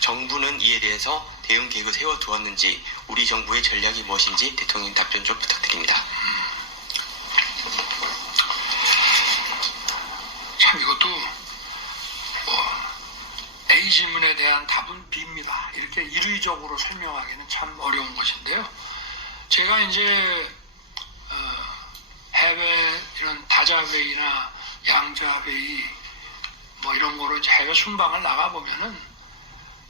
정부는 이에 대해서 대응 계획을 세워두었는지, 우리 정부의 전략이 무엇인지 대통령 답변 좀 부탁드립니다. 참 이것도 A 질문에 대한 답은 B입니다. 이렇게 일의적으로 설명하기는 참 어려운 것인데요. 제가 이제 해외 이런 다자회의나 양자회의 이런 거로 이제 해외 순방을 나가보면은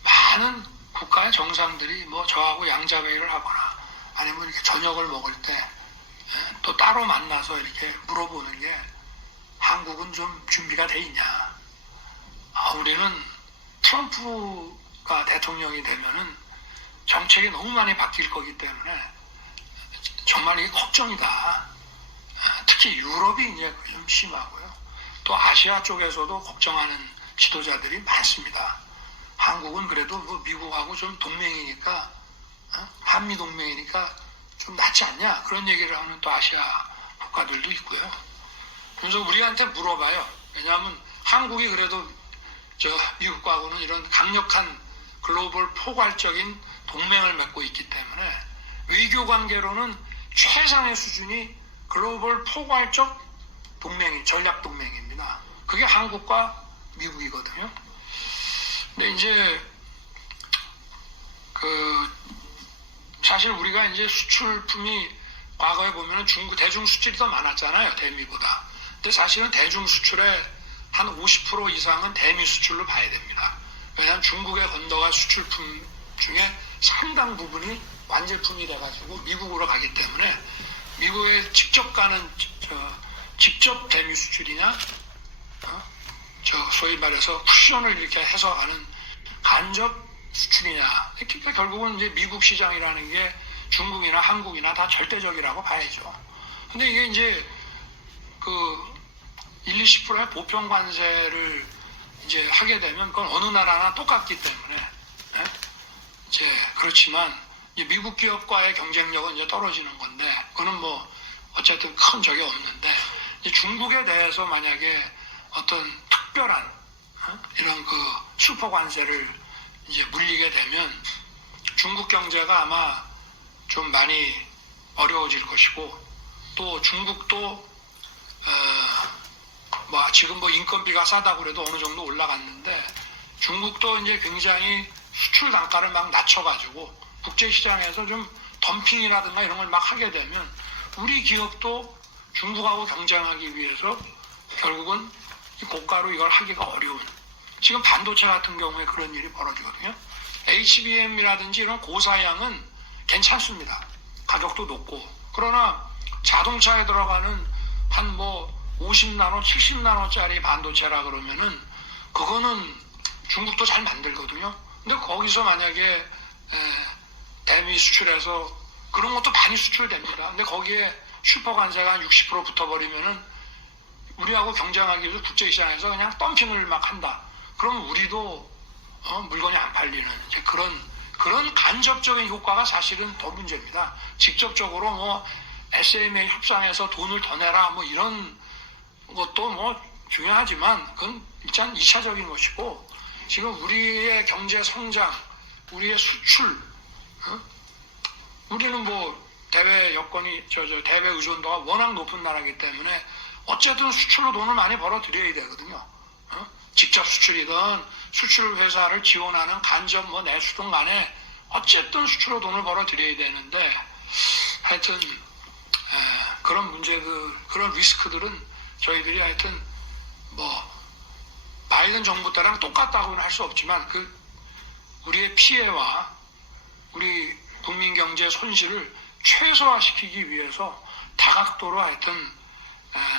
많은 국가의 정상들이 저하고 양자회의를 하거나 아니면 이렇게 저녁을 먹을 때 또 따로 만나서 이렇게 물어보는 게 한국은 좀 준비가 돼 있냐. 우리는 트럼프가 대통령이 되면은 정책이 너무 많이 바뀔 거기 때문에 정말 이게 걱정이다. 특히 유럽이 이제 좀 심하고요. 또 아시아 쪽에서도 걱정하는 지도자들이 많습니다. 한국은 그래도 미국하고 좀 동맹이니까, 한미 동맹이니까 좀 낫지 않냐. 그런 얘기를 하는 또 아시아 국가들도 있고요. 그래서 우리한테 물어봐요. 왜냐하면 한국이 그래도 미국하고는 이런 강력한 글로벌 포괄적인 동맹을 맺고 있기 때문에 외교 관계로는 최상의 수준이 글로벌 포괄적 동맹이 전략 동맹입니다. 그게 한국과 미국이거든요. 근데 이제 사실 우리가 이제 수출품이 과거에 보면은 대중 수출이 더 많았잖아요, 대미보다. 근데 사실은 대중 수출의 한 50% 이상은 대미 수출로 봐야 됩니다. 왜냐하면 중국에 건너간 수출품 중에 상당 부분이 완제품이 돼가지고 미국으로 가기 때문에 미국에 직접 가는 직접 대미 수출이냐, 소위 말해서 쿠션을 이렇게 해서 가는 간접 수출이냐. 그러니까 결국은 이제 미국 시장이라는 게 중국이나 한국이나 다 절대적이라고 봐야죠. 근데 이게 이제 20%의 보편 관세를 이제 하게 되면 그건 어느 나라나 똑같기 때문에 이제 그렇지만 이제 미국 기업과의 경쟁력은 이제 떨어지는 건데 그거는 어쨌든 큰 적이 없는데 이제 중국에 대해서 만약에 어떤 특별한 이런 슈퍼 관세를 이제 물리게 되면 중국 경제가 아마 좀 많이 어려워질 것이고, 또 중국도 지금 인건비가 싸다고 그래도 어느 정도 올라갔는데, 중국도 이제 굉장히 수출 단가를 막 낮춰가지고 국제시장에서 좀 덤핑이라든가 이런 걸 막 하게 되면 우리 기업도 중국하고 경쟁하기 위해서 결국은 이 고가로 이걸 하기가 어려운, 지금 반도체 같은 경우에 그런 일이 벌어지거든요. HBM이라든지 이런 고사양은 괜찮습니다. 가격도 높고. 그러나 자동차에 들어가는 한 50나노, 70나노짜리 반도체라 그러면은 그거는 중국도 잘 만들거든요. 근데 거기서 만약에 대미 수출해서 그런 것도 많이 수출됩니다. 근데 거기에 슈퍼 관세가 한 60% 붙어버리면은 우리하고 경쟁하기 위해서 국제시장에서 그냥 덤핑을 막 한다. 그럼 우리도 물건이 안 팔리는 이제 그런 간접적인 효과가 사실은 더 문제입니다. 직접적으로 SMA 협상에서 돈을 더 내라 이런 것도 중요하지만 그건 일단 2차적인 것이고, 지금 우리의 경제 성장, 우리의 수출, 우리는 대외 여건이 대외 의존도가 워낙 높은 나라이기 때문에 어쨌든 수출로 돈을 많이 벌어들여야 되거든요. 직접 수출이든 수출 회사를 지원하는 간접 내수든 간에 어쨌든 수출로 돈을 벌어들여야 되는데, 하여튼 그런 문제들, 그런 리스크들은 저희들이 하여튼 바이든 정부 때랑 똑같다고는 할 수 없지만 우리의 피해와 우리 국민 경제 손실을 최소화시키기 위해서 다각도로 하여튼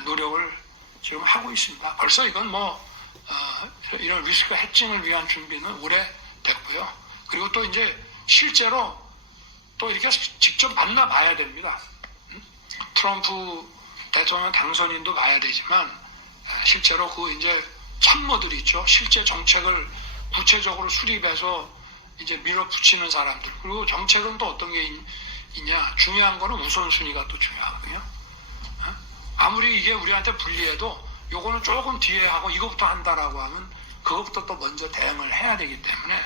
노력을 지금 하고 있습니다. 벌써 이건 이런 리스크 해칭을 위한 준비는 오래됐고요. 그리고 또 이제 실제로 또 이렇게 직접 만나봐야 됩니다. 트럼프 대통령 당선인도 봐야 되지만 실제로 이제 참모들이 있죠. 실제 정책을 구체적으로 수립해서 이제 밀어붙이는 사람들. 그리고 정책은 또 어떤 게 있냐. 중요한 거는 우선순위가 또 중요하거든요. 아무리 이게 우리한테 불리해도 요거는 조금 뒤에 하고 이것부터 한다라고 하면 그것부터 또 먼저 대응을 해야 되기 때문에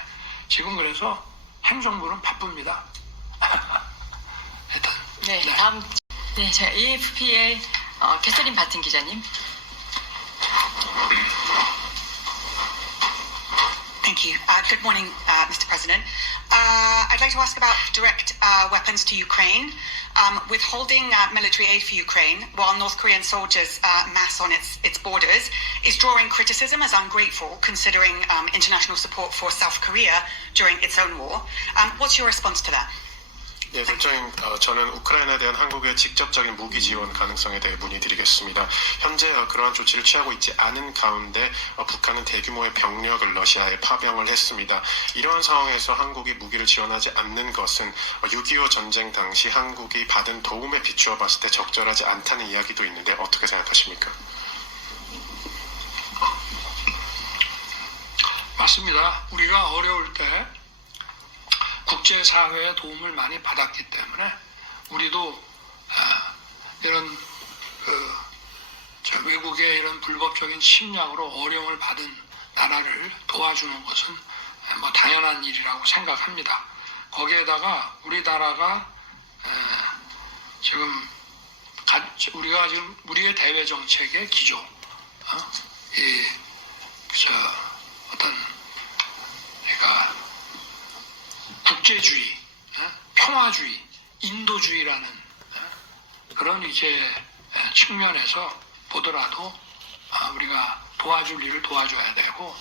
지금 그래서 행정부는 바쁩니다. 일단. 네, 다음 자, AFP의 캐서린 바튼 기자님. Thank you. Good morning, Mr. President. I'd like to ask about direct weapons to Ukraine. Withholding military aid for Ukraine while North Korean soldiers mass on its borders is drawing criticism as ungrateful, considering international support for South Korea during its own war. What's your response to that? 네, 국장님, 저는 우크라이나에 대한 한국의 직접적인 무기 지원 가능성에 대해 문의드리겠습니다. 현재 그러한 조치를 취하고 있지 않은 가운데 북한은 대규모의 병력을 러시아에 파병을 했습니다. 이러한 상황에서 한국이 무기를 지원하지 않는 것은 6.25 전쟁 당시 한국이 받은 도움에 비추어 봤을 때 적절하지 않다는 이야기도 있는데 어떻게 생각하십니까? 맞습니다. 우리가 어려울 때 국제사회의 도움을 많이 받았기 때문에 우리도 이런 외국의 이런 불법적인 침략으로 어려움을 받은 나라를 도와주는 것은 당연한 일이라고 생각합니다. 거기에다가 우리나라가 우리가 지금 우리의 대외 정책의 기조, 그러니까 국제주의, 평화주의, 인도주의라는 그런 이제 측면에서 보더라도 우리가 도와줄 일을 도와줘야 되고,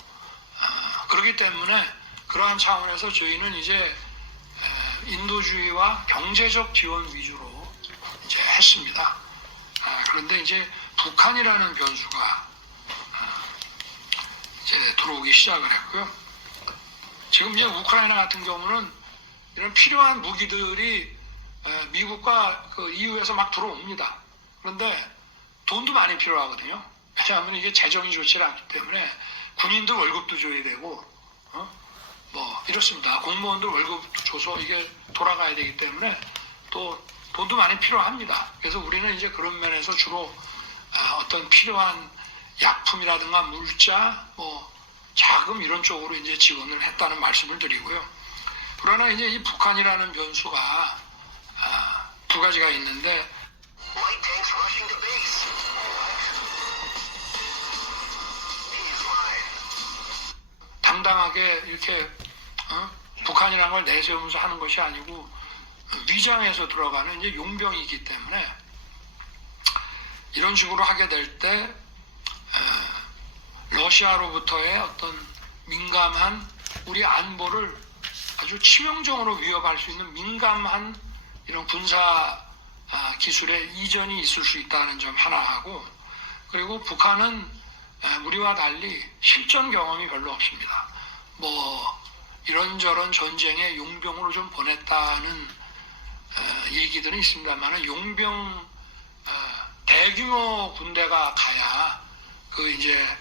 그렇기 때문에 그러한 차원에서 저희는 이제 인도주의와 경제적 지원 위주로 이제 했습니다. 그런데 이제 북한이라는 변수가 이제 들어오기 시작을 했고요. 지금 이제 우크라이나 같은 경우는 이런 필요한 무기들이 미국과 그 EU에서 막 들어옵니다. 그런데 돈도 많이 필요하거든요. 왜냐하면 이게 재정이 좋지 않기 때문에 군인들 월급도 줘야 되고, 이렇습니다. 공무원들 월급도 줘서 이게 돌아가야 되기 때문에 또 돈도 많이 필요합니다. 그래서 우리는 이제 그런 면에서 주로 어떤 필요한 약품이라든가 물자, 자금 이런 쪽으로 이제 지원을 했다는 말씀을 드리고요. 그러나 이제 이 북한이라는 변수가 두 가지가 있는데 당당하게 이렇게 북한이라는 걸 내세우면서 하는 것이 아니고 위장해서 들어가는 이제 용병이기 때문에 이런 식으로 하게 될 때 러시아로부터의 어떤 민감한 우리 안보를 아주 치명적으로 위협할 수 있는 민감한 이런 군사 기술의 이전이 있을 수 있다는 점 하나 하고, 그리고 북한은 우리와 달리 실전 경험이 별로 없습니다. 뭐 이런저런 전쟁에 용병으로 좀 보냈다는 얘기들은 있습니다만 용병 대규모 군대가 가야 이제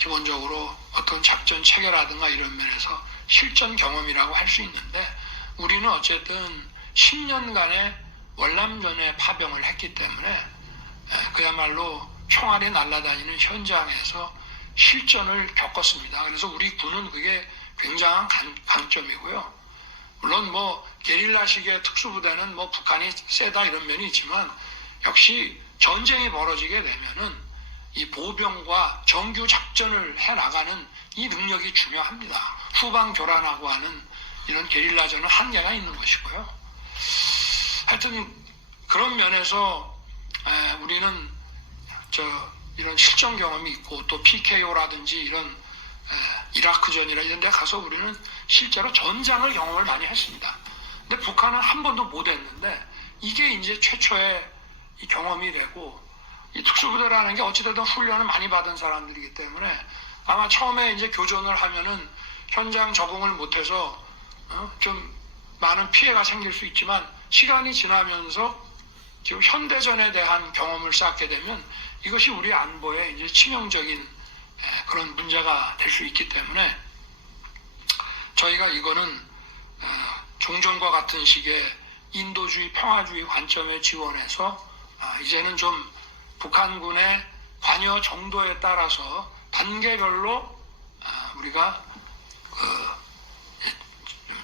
기본적으로 어떤 작전 체계라든가 이런 면에서 실전 경험이라고 할 수 있는데, 우리는 어쨌든 10년간의 월남전에 파병을 했기 때문에 그야말로 총알이 날아다니는 현장에서 실전을 겪었습니다. 그래서 우리 군은 그게 굉장한 강점이고요. 물론 뭐 게릴라식의 특수부대는 뭐 북한이 세다 이런 면이 있지만, 역시 전쟁이 벌어지게 되면은 이 보병과 정규 작전을 해나가는 이 능력이 중요합니다. 후방 교란하고 하는 이런 게릴라전은 한계가 있는 것이고요. 하여튼 그런 면에서 우리는 이런 실전 경험이 있고, 또 PKO라든지 이런 이라크전이나 이런 데 가서 우리는 실제로 전장을 경험을 많이 했습니다. 근데 북한은 한 번도 못 했는데 이게 이제 최초의 이 경험이 되고, 이 특수부대라는 게 어찌됐든 훈련을 많이 받은 사람들이기 때문에 아마 처음에 이제 교전을 하면은 현장 적응을 못해서 좀 많은 피해가 생길 수 있지만, 시간이 지나면서 지금 현대전에 대한 경험을 쌓게 되면 이것이 우리 안보에 이제 치명적인 그런 문제가 될 수 있기 때문에 저희가 이거는 종전과 같은 식의 인도주의, 평화주의 관점에 지원해서 이제는 좀 북한군의 관여 정도에 따라서 단계별로 우리가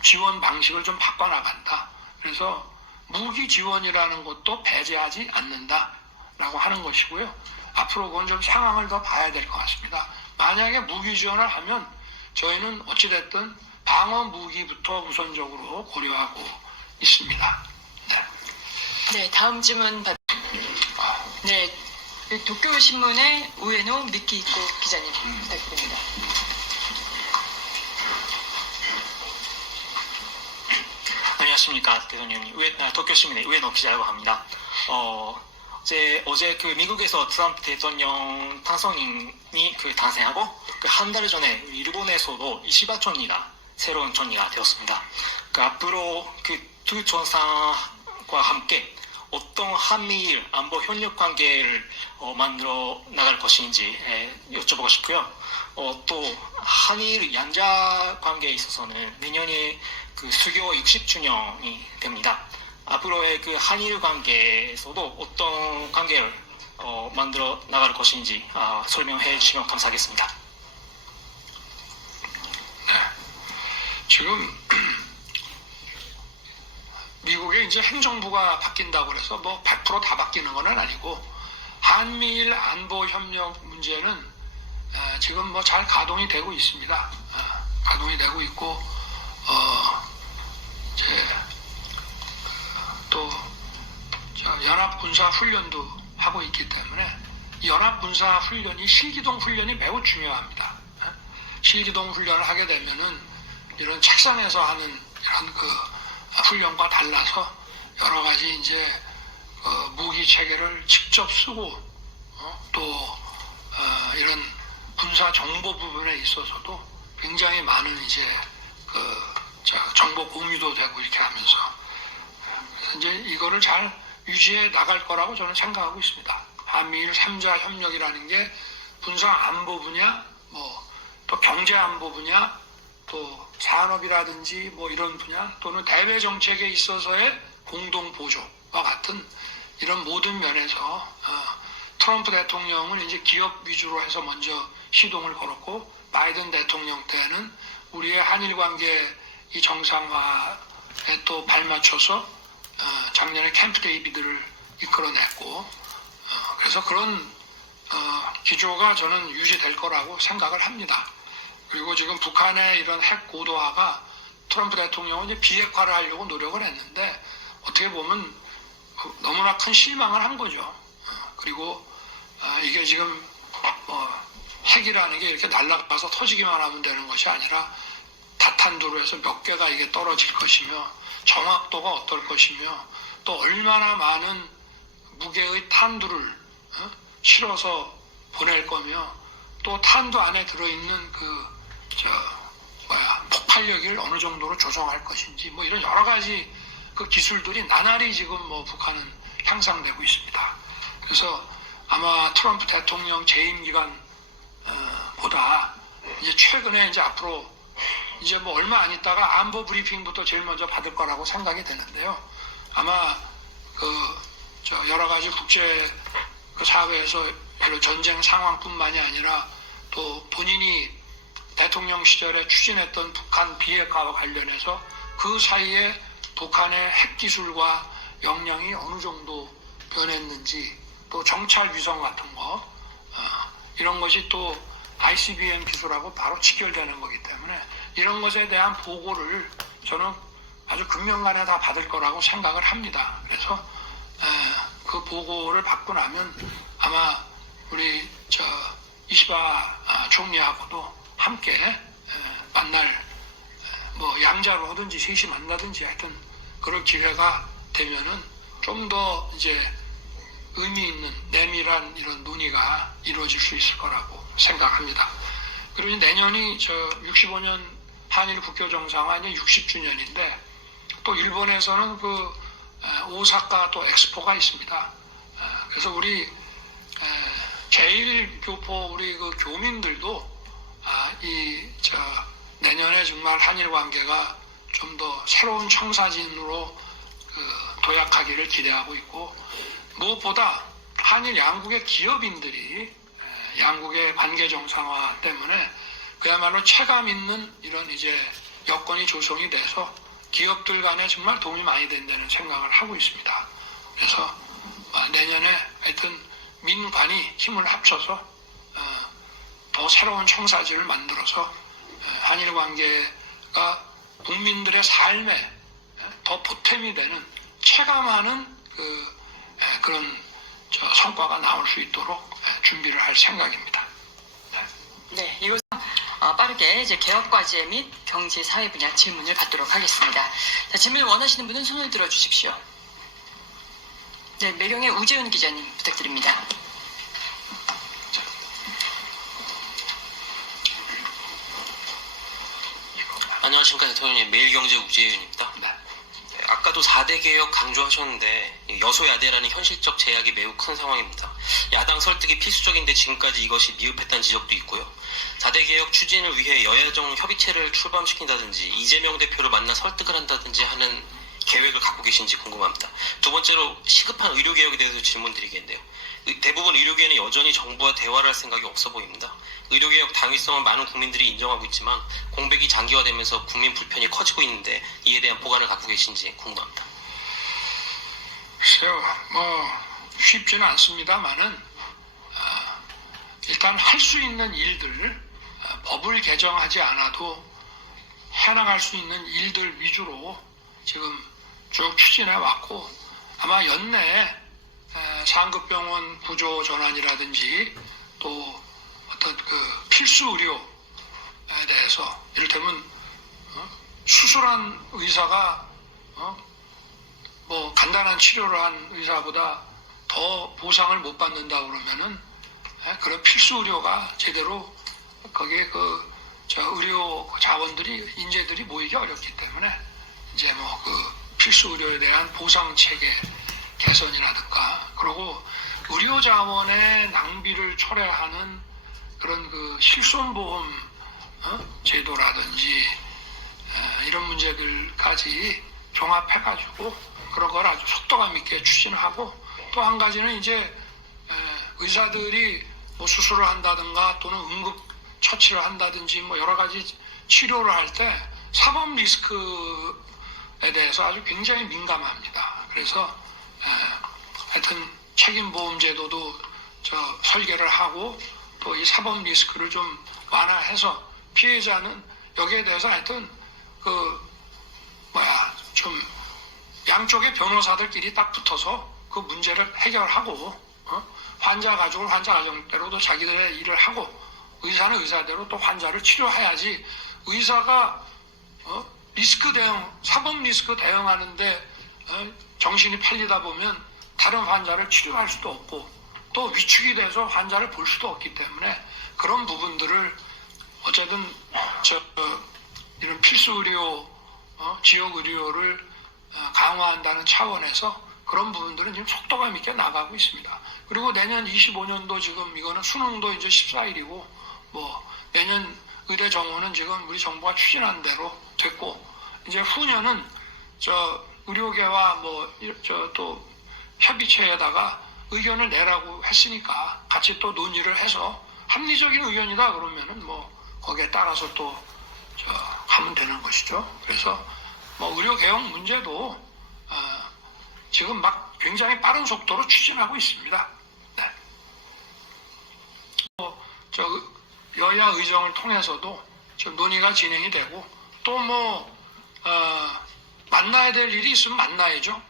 지원 방식을 좀 바꿔나간다. 그래서 무기 지원이라는 것도 배제하지 않는다라고 하는 것이고요. 앞으로 그건 좀 상황을 더 봐야 될 것 같습니다. 만약에 무기 지원을 하면 저희는 어찌됐든 방어 무기부터 우선적으로 고려하고 있습니다. 네, 다음 질문 네, 도쿄신문의 우에노 미키이코 기자님 부탁드립니다. 안녕하십니까, 대통령님. 도쿄신문의 우에노 기자라고 합니다. 어제 미국에서 트럼프 대통령 당선인이 당선하고 한 달 전에 일본에서도 이시바 총리가 새로운 총리가 되었습니다. 앞으로 두 정상과 함께 어떤 한미일 안보 협력 관계를 만들어 나갈 것인지 여쭤보고 싶고요. 또 한일 양자 관계에 있어서는 내년에 수교 60주년이 됩니다. 앞으로의 한일 관계에서도 어떤 관계를 만들어 나갈 것인지 설명해 주시면 감사하겠습니다. 네. 지금 미국의 이제 행정부가 바뀐다고 해서 뭐 100% 다 바뀌는 건 아니고, 한미일 안보 협력 문제는 지금 뭐 잘 가동이 되고 있습니다. 가동이 되고 있고, 또 연합군사 훈련도 하고 있기 때문에 이 연합군사 훈련이 실기동 훈련이 매우 중요합니다. 실기동 훈련을 하게 되면은 이런 책상에서 하는 이런 훈련과 달라서 여러 가지 이제 무기 체계를 직접 쓰고 또 이런 군사 정보 부분에 있어서도 굉장히 많은 이제 정보 공유도 되고 이렇게 하면서 이제 이거를 잘 유지해 나갈 거라고 저는 생각하고 있습니다. 한미일 3자 협력이라는 게 군사 안보 분야, 또 경제 안보 분야, 또 산업이라든지 이런 분야, 또는 대외 정책에 있어서의 공동 보조와 같은 이런 모든 면에서 트럼프 대통령은 이제 기업 위주로 해서 먼저 시동을 걸었고, 바이든 대통령 때는 우리의 한일 관계 이 정상화에 또 발맞춰서 작년에 캠프 데이비드를 이끌어냈고 그래서 그런 기조가 저는 유지될 거라고 생각을 합니다. 그리고 지금 북한의 이런 핵 고도화가 트럼프 대통령은 이제 비핵화를 하려고 노력을 했는데 어떻게 보면 너무나 큰 실망을 한 거죠. 그리고 이게 지금 핵이라는 게 이렇게 날아가서 터지기만 하면 되는 것이 아니라 다탄두로 해서 몇 개가 이게 떨어질 것이며 정확도가 어떨 것이며 또 얼마나 많은 무게의 탄두를 실어서 보낼 거며 또 탄두 안에 들어있는 폭발력을 어느 정도로 조정할 것인지 뭐 이런 여러 가지 그 기술들이 나날이 지금 북한은 향상되고 있습니다. 그래서 아마 트럼프 대통령 재임 기간 보다 이제 최근에 이제 앞으로 이제 뭐 얼마 안 있다가 안보 브리핑부터 제일 먼저 받을 거라고 생각이 되는데요. 아마 여러 가지 국제 사회에서 이런 전쟁 상황뿐만이 아니라 또 본인이 대통령 시절에 추진했던 북한 비핵화와 관련해서 그 사이에 북한의 핵기술과 역량이 어느 정도 변했는지 또 정찰 위성 같은 거 이런 것이 또 ICBM 기술하고 바로 직결되는 거기 때문에 이런 것에 대한 보고를 저는 아주 금명간에 다 받을 거라고 생각을 합니다. 그래서 그 보고를 받고 나면 아마 우리 이시바 총리하고도 함께 만날 뭐 양자로 하든지 셋이 만나든지 하여튼 그럴 기회가 되면은 좀 더 이제 의미 있는 내밀한 이런 논의가 이루어질 수 있을 거라고 생각합니다. 그리고 내년이 65년 한일 국교 정상화는 60주년인데 또 일본에서는 오사카 또 엑스포가 있습니다. 그래서 우리 제1교포 우리 교민들도 내년에 정말 한일 관계가 좀 더 새로운 청사진으로 도약하기를 기대하고 있고 무엇보다 한일 양국의 기업인들이 양국의 관계 정상화 때문에 그야말로 체감 있는 이런 이제 여건이 조성이 돼서 기업들 간에 정말 도움이 많이 된다는 생각을 하고 있습니다. 그래서 내년에 하여튼 민관이 힘을 합쳐서 더 새로운 청사진을 만들어서 한일 관계가 국민들의 삶에 더 보탬이 되는 체감하는 그런 성과가 나올 수 있도록 준비를 할 생각입니다. 네, 이것은 빠르게 이제 개혁과제 및 경제 사회 분야 질문을 받도록 하겠습니다. 자, 질문을 원하시는 분은 손을 들어 주십시오. 네, 매경의 우재훈 기자님 부탁드립니다. 안녕하십니까 대통령님, 매일경제 우재윤입니다. 아까도 4대 개혁 강조하셨는데 여소야대라는 현실적 제약이 매우 큰 상황입니다. 야당 설득이 필수적인데 지금까지 이것이 미흡했다는 지적도 있고요. 4대 개혁 추진을 위해 여야정 협의체를 출범시킨다든지 이재명 대표를 만나 설득을 한다든지 하는 계획을 갖고 계신지 궁금합니다. 두 번째로 시급한 의료개혁에 대해서 질문드리겠는데요. 대부분 의료계는 여전히 정부와 대화를 할 생각이 없어 보입니다. 의료개혁 당위성은 많은 국민들이 인정하고 있지만 공백이 장기화되면서 국민 불편이 커지고 있는데 이에 대한 보관을 갖고 계신지 궁금합니다. 글쎄요, 쉽지는 않습니다만은 일단 할 수 있는 일들, 법을 개정하지 않아도 해나갈 수 있는 일들 위주로 지금 쭉 추진해 왔고 아마 연내에 상급병원 구조 전환이라든지 또 어떤 필수 의료에 대해서 이를테면 수술한 의사가 뭐 간단한 치료를 한 의사보다 더 보상을 못 받는다 그러면은 그런 필수 의료가 제대로 거기에 의료 자원들이 인재들이 모이기 어렵기 때문에 이제 필수 의료에 대한 보상 체계 개선이라든가 그리고 의료 자원의 낭비를 철회하는 그런 실손보험 제도라든지 이런 문제들까지 종합해가지고 그런 걸 아주 속도감 있게 추진하고 또 한 가지는 이제 의사들이 뭐 수술을 한다든가 또는 응급 처치를 한다든지 뭐 여러 가지 치료를 할 때 사법 리스크에 대해서 아주 굉장히 민감합니다. 그래서 하여튼 책임보험 제도도 설계를 하고 또 이 사법 리스크를 좀 완화해서 피해자는 여기에 대해서 하여튼 좀 양쪽의 변호사들끼리 딱 붙어서 그 문제를 해결하고 환자 가족은 환자 가정대로 또 자기들의 일을 하고 의사는 의사대로 또 환자를 치료해야지 의사가 리스크 대응, 사법 리스크 대응하는데 정신이 팔리다 보면 다른 환자를 치료할 수도 없고 또 위축이 돼서 환자를 볼 수도 없기 때문에 그런 부분들을 어쨌든 이런 필수 의료, 지역 의료를 강화한다는 차원에서 그런 부분들은 지금 속도감 있게 나가고 있습니다. 그리고 내년 25년도 지금 이거는 수능도 이제 14일이고 내년 의대 정원은 지금 우리 정부가 추진한 대로 됐고 이제 후년은 의료계와 또 협의체에다가 의견을 내라고 했으니까 같이 또 논의를 해서 합리적인 의견이다 그러면은 거기에 따라서 또 하면 되는 것이죠. 그래서 의료개혁 문제도 지금 막 굉장히 빠른 속도로 추진하고 있습니다. 네. 여야 의정을 통해서도 지금 논의가 진행이 되고 또 만나야 될 일이 있으면 만나야죠.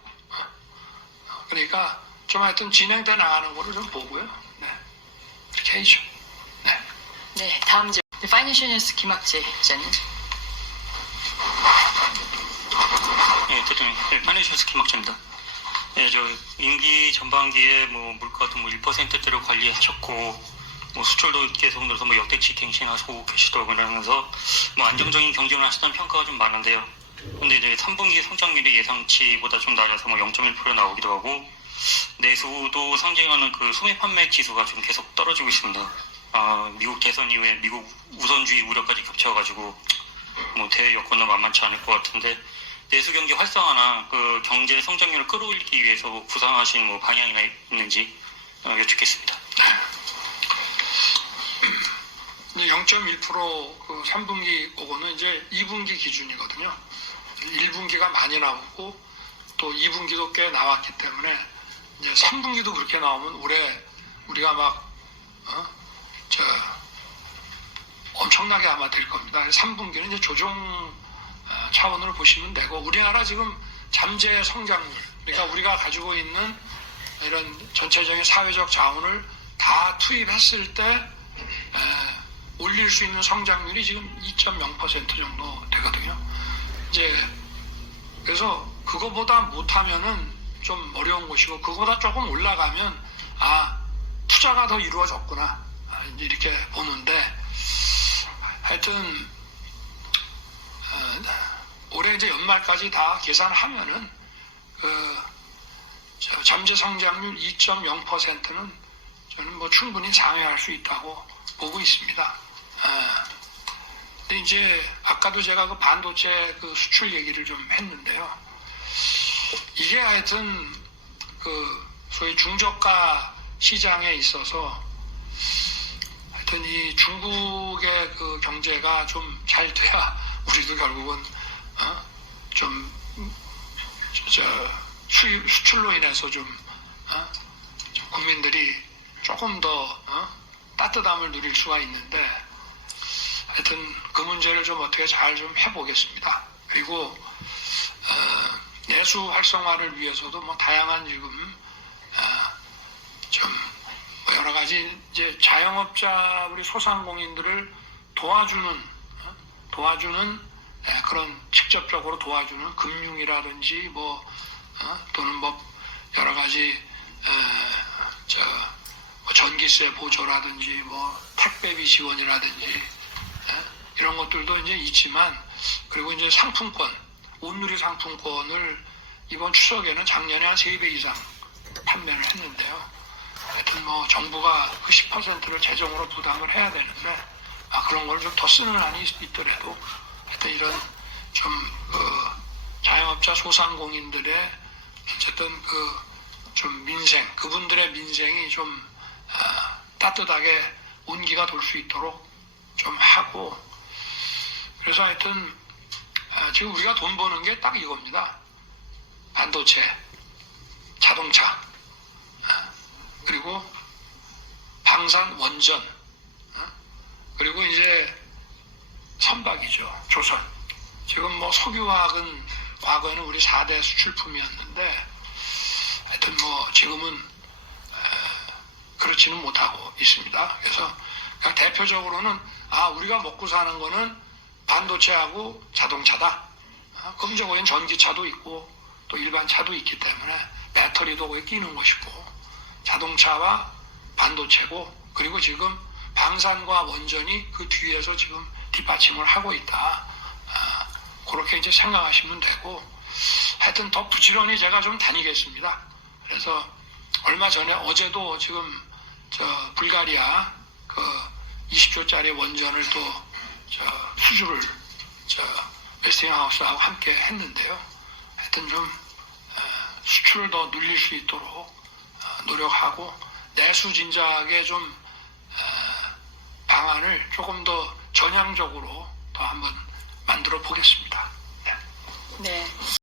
그러니까 좀 하여튼 진행돼 나가는 거를 좀 보고요. 네. 그렇게 해야죠. 네. 네, 다음 질문. 파이낸셜 뉴스 김학재 기자님. 네, 대통령. 파이낸셜 뉴스 김학재입니다. 네, 임기 전반기에 물가도 1%대로 관리하셨고, 수출도 계속 늘어서 역대치 갱신하시고 계시다고 그러면서 안정적인 경쟁을 하시다는 평가가 좀 많은데요. 근데 이제 3분기 성장률이 예상치보다 좀 낮아서 0.1% 나오기도 하고, 내수도 상징하는 그 소매 판매 지수가 좀 계속 떨어지고 있습니다. 미국 대선 이후에 미국 우선주의 우려까지 겹쳐가지고 대외 여건도 만만치 않을 것 같은데 내수 경제 활성화나 그 경제 성장률을 끌어올리기 위해서 구상하신 방향이나 있는지 여쭙겠습니다. 0.1% 그 3분기 그거는 이제 2분기 기준이거든요. 1분기가 많이 나오고 또 2분기도 꽤 나왔기 때문에 이제 3분기도 그렇게 나오면 올해 우리가 엄청나게 아마 될 겁니다. 3분기는 이제 조정 차원으로 보시면 되고 우리나라 지금 잠재 성장률 그러니까 우리가 가지고 있는 이런 전체적인 사회적 자원을 다 투입했을 때 올릴 수 있는 성장률이 지금 2.0% 정도 되거든요. 이제 그래서 그거보다 못하면은 좀 어려운 것이고 그거보다 조금 올라가면 투자가 더 이루어졌구나 이제 이렇게 보는데 하여튼 올해 이제 연말까지 다 계산하면은 잠재 성장률 2.0%는 저는 충분히 장회할 수 있다고 보고 있습니다. 근데 이제 아까도 제가 그 반도체 그 수출 얘기를 좀 했는데요. 이게 하여튼 그 소위 중저가 시장에 있어서 하여튼 이 중국의 그 경제가 좀 잘 돼야 우리도 결국은 수출로 인해서 좀 국민들이 조금 더 따뜻함을 누릴 수가 있는데 하여튼 그 문제를 좀 어떻게 잘 좀 해보겠습니다. 그리고 내수 활성화를 위해서도 다양한 지금 좀 여러 가지 이제 자영업자 우리 소상공인들을 도와주는 그런 직접적으로 도와주는 금융이라든지 또는 여러 가지 전기세 보조라든지 택배비 지원이라든지 이런 것들도 이제 있지만 그리고 이제 상품권 온누리 상품권을 이번 추석에는 작년에 한 3배 이상 판매를 했는데요. 하여튼 정부가 그 10%를 재정으로 부담을 해야 되는데 그런 걸 좀 더 쓰는 한이 있더라도 하여튼 이런 자영업자 소상공인들의 어쨌든 좀 민생 그분들의 민생이 좀 따뜻하게 온기가 돌 수 있도록 좀 하고 그래서 하여튼 지금 우리가 돈 버는 게 딱 이겁니다. 반도체 자동차, 그리고 방산 원전, 그리고 이제 선박이죠. 조선. 지금 뭐 석유화학은 과거에는 우리 4대 수출품이었는데 하여튼 뭐 지금은 그렇지는 못하고 있습니다. 그래서 그냥 대표적으로는 우리가 먹고 사는 거는 반도체하고 자동차다. 그럼 이제 거긴 전기차도 있고 또 일반 차도 있기 때문에 배터리도 거기 끼는 것이고 자동차와 반도체고 그리고 지금 방산과 원전이 그 뒤에서 지금 뒷받침을 하고 있다. 그렇게 이제 생각하시면 되고 하여튼 더 부지런히 제가 좀 다니겠습니다. 그래서 얼마 전에 어제도 지금 불가리아 그 20조짜리 원전을 또 수주를 웨스팅하우스하고 함께 했는데요. 하여튼 좀 수출을 더 늘릴 수 있도록 노력하고 내수 진작의 좀 방안을 조금 더 전향적으로 더 한번 만들어 보겠습니다. 네.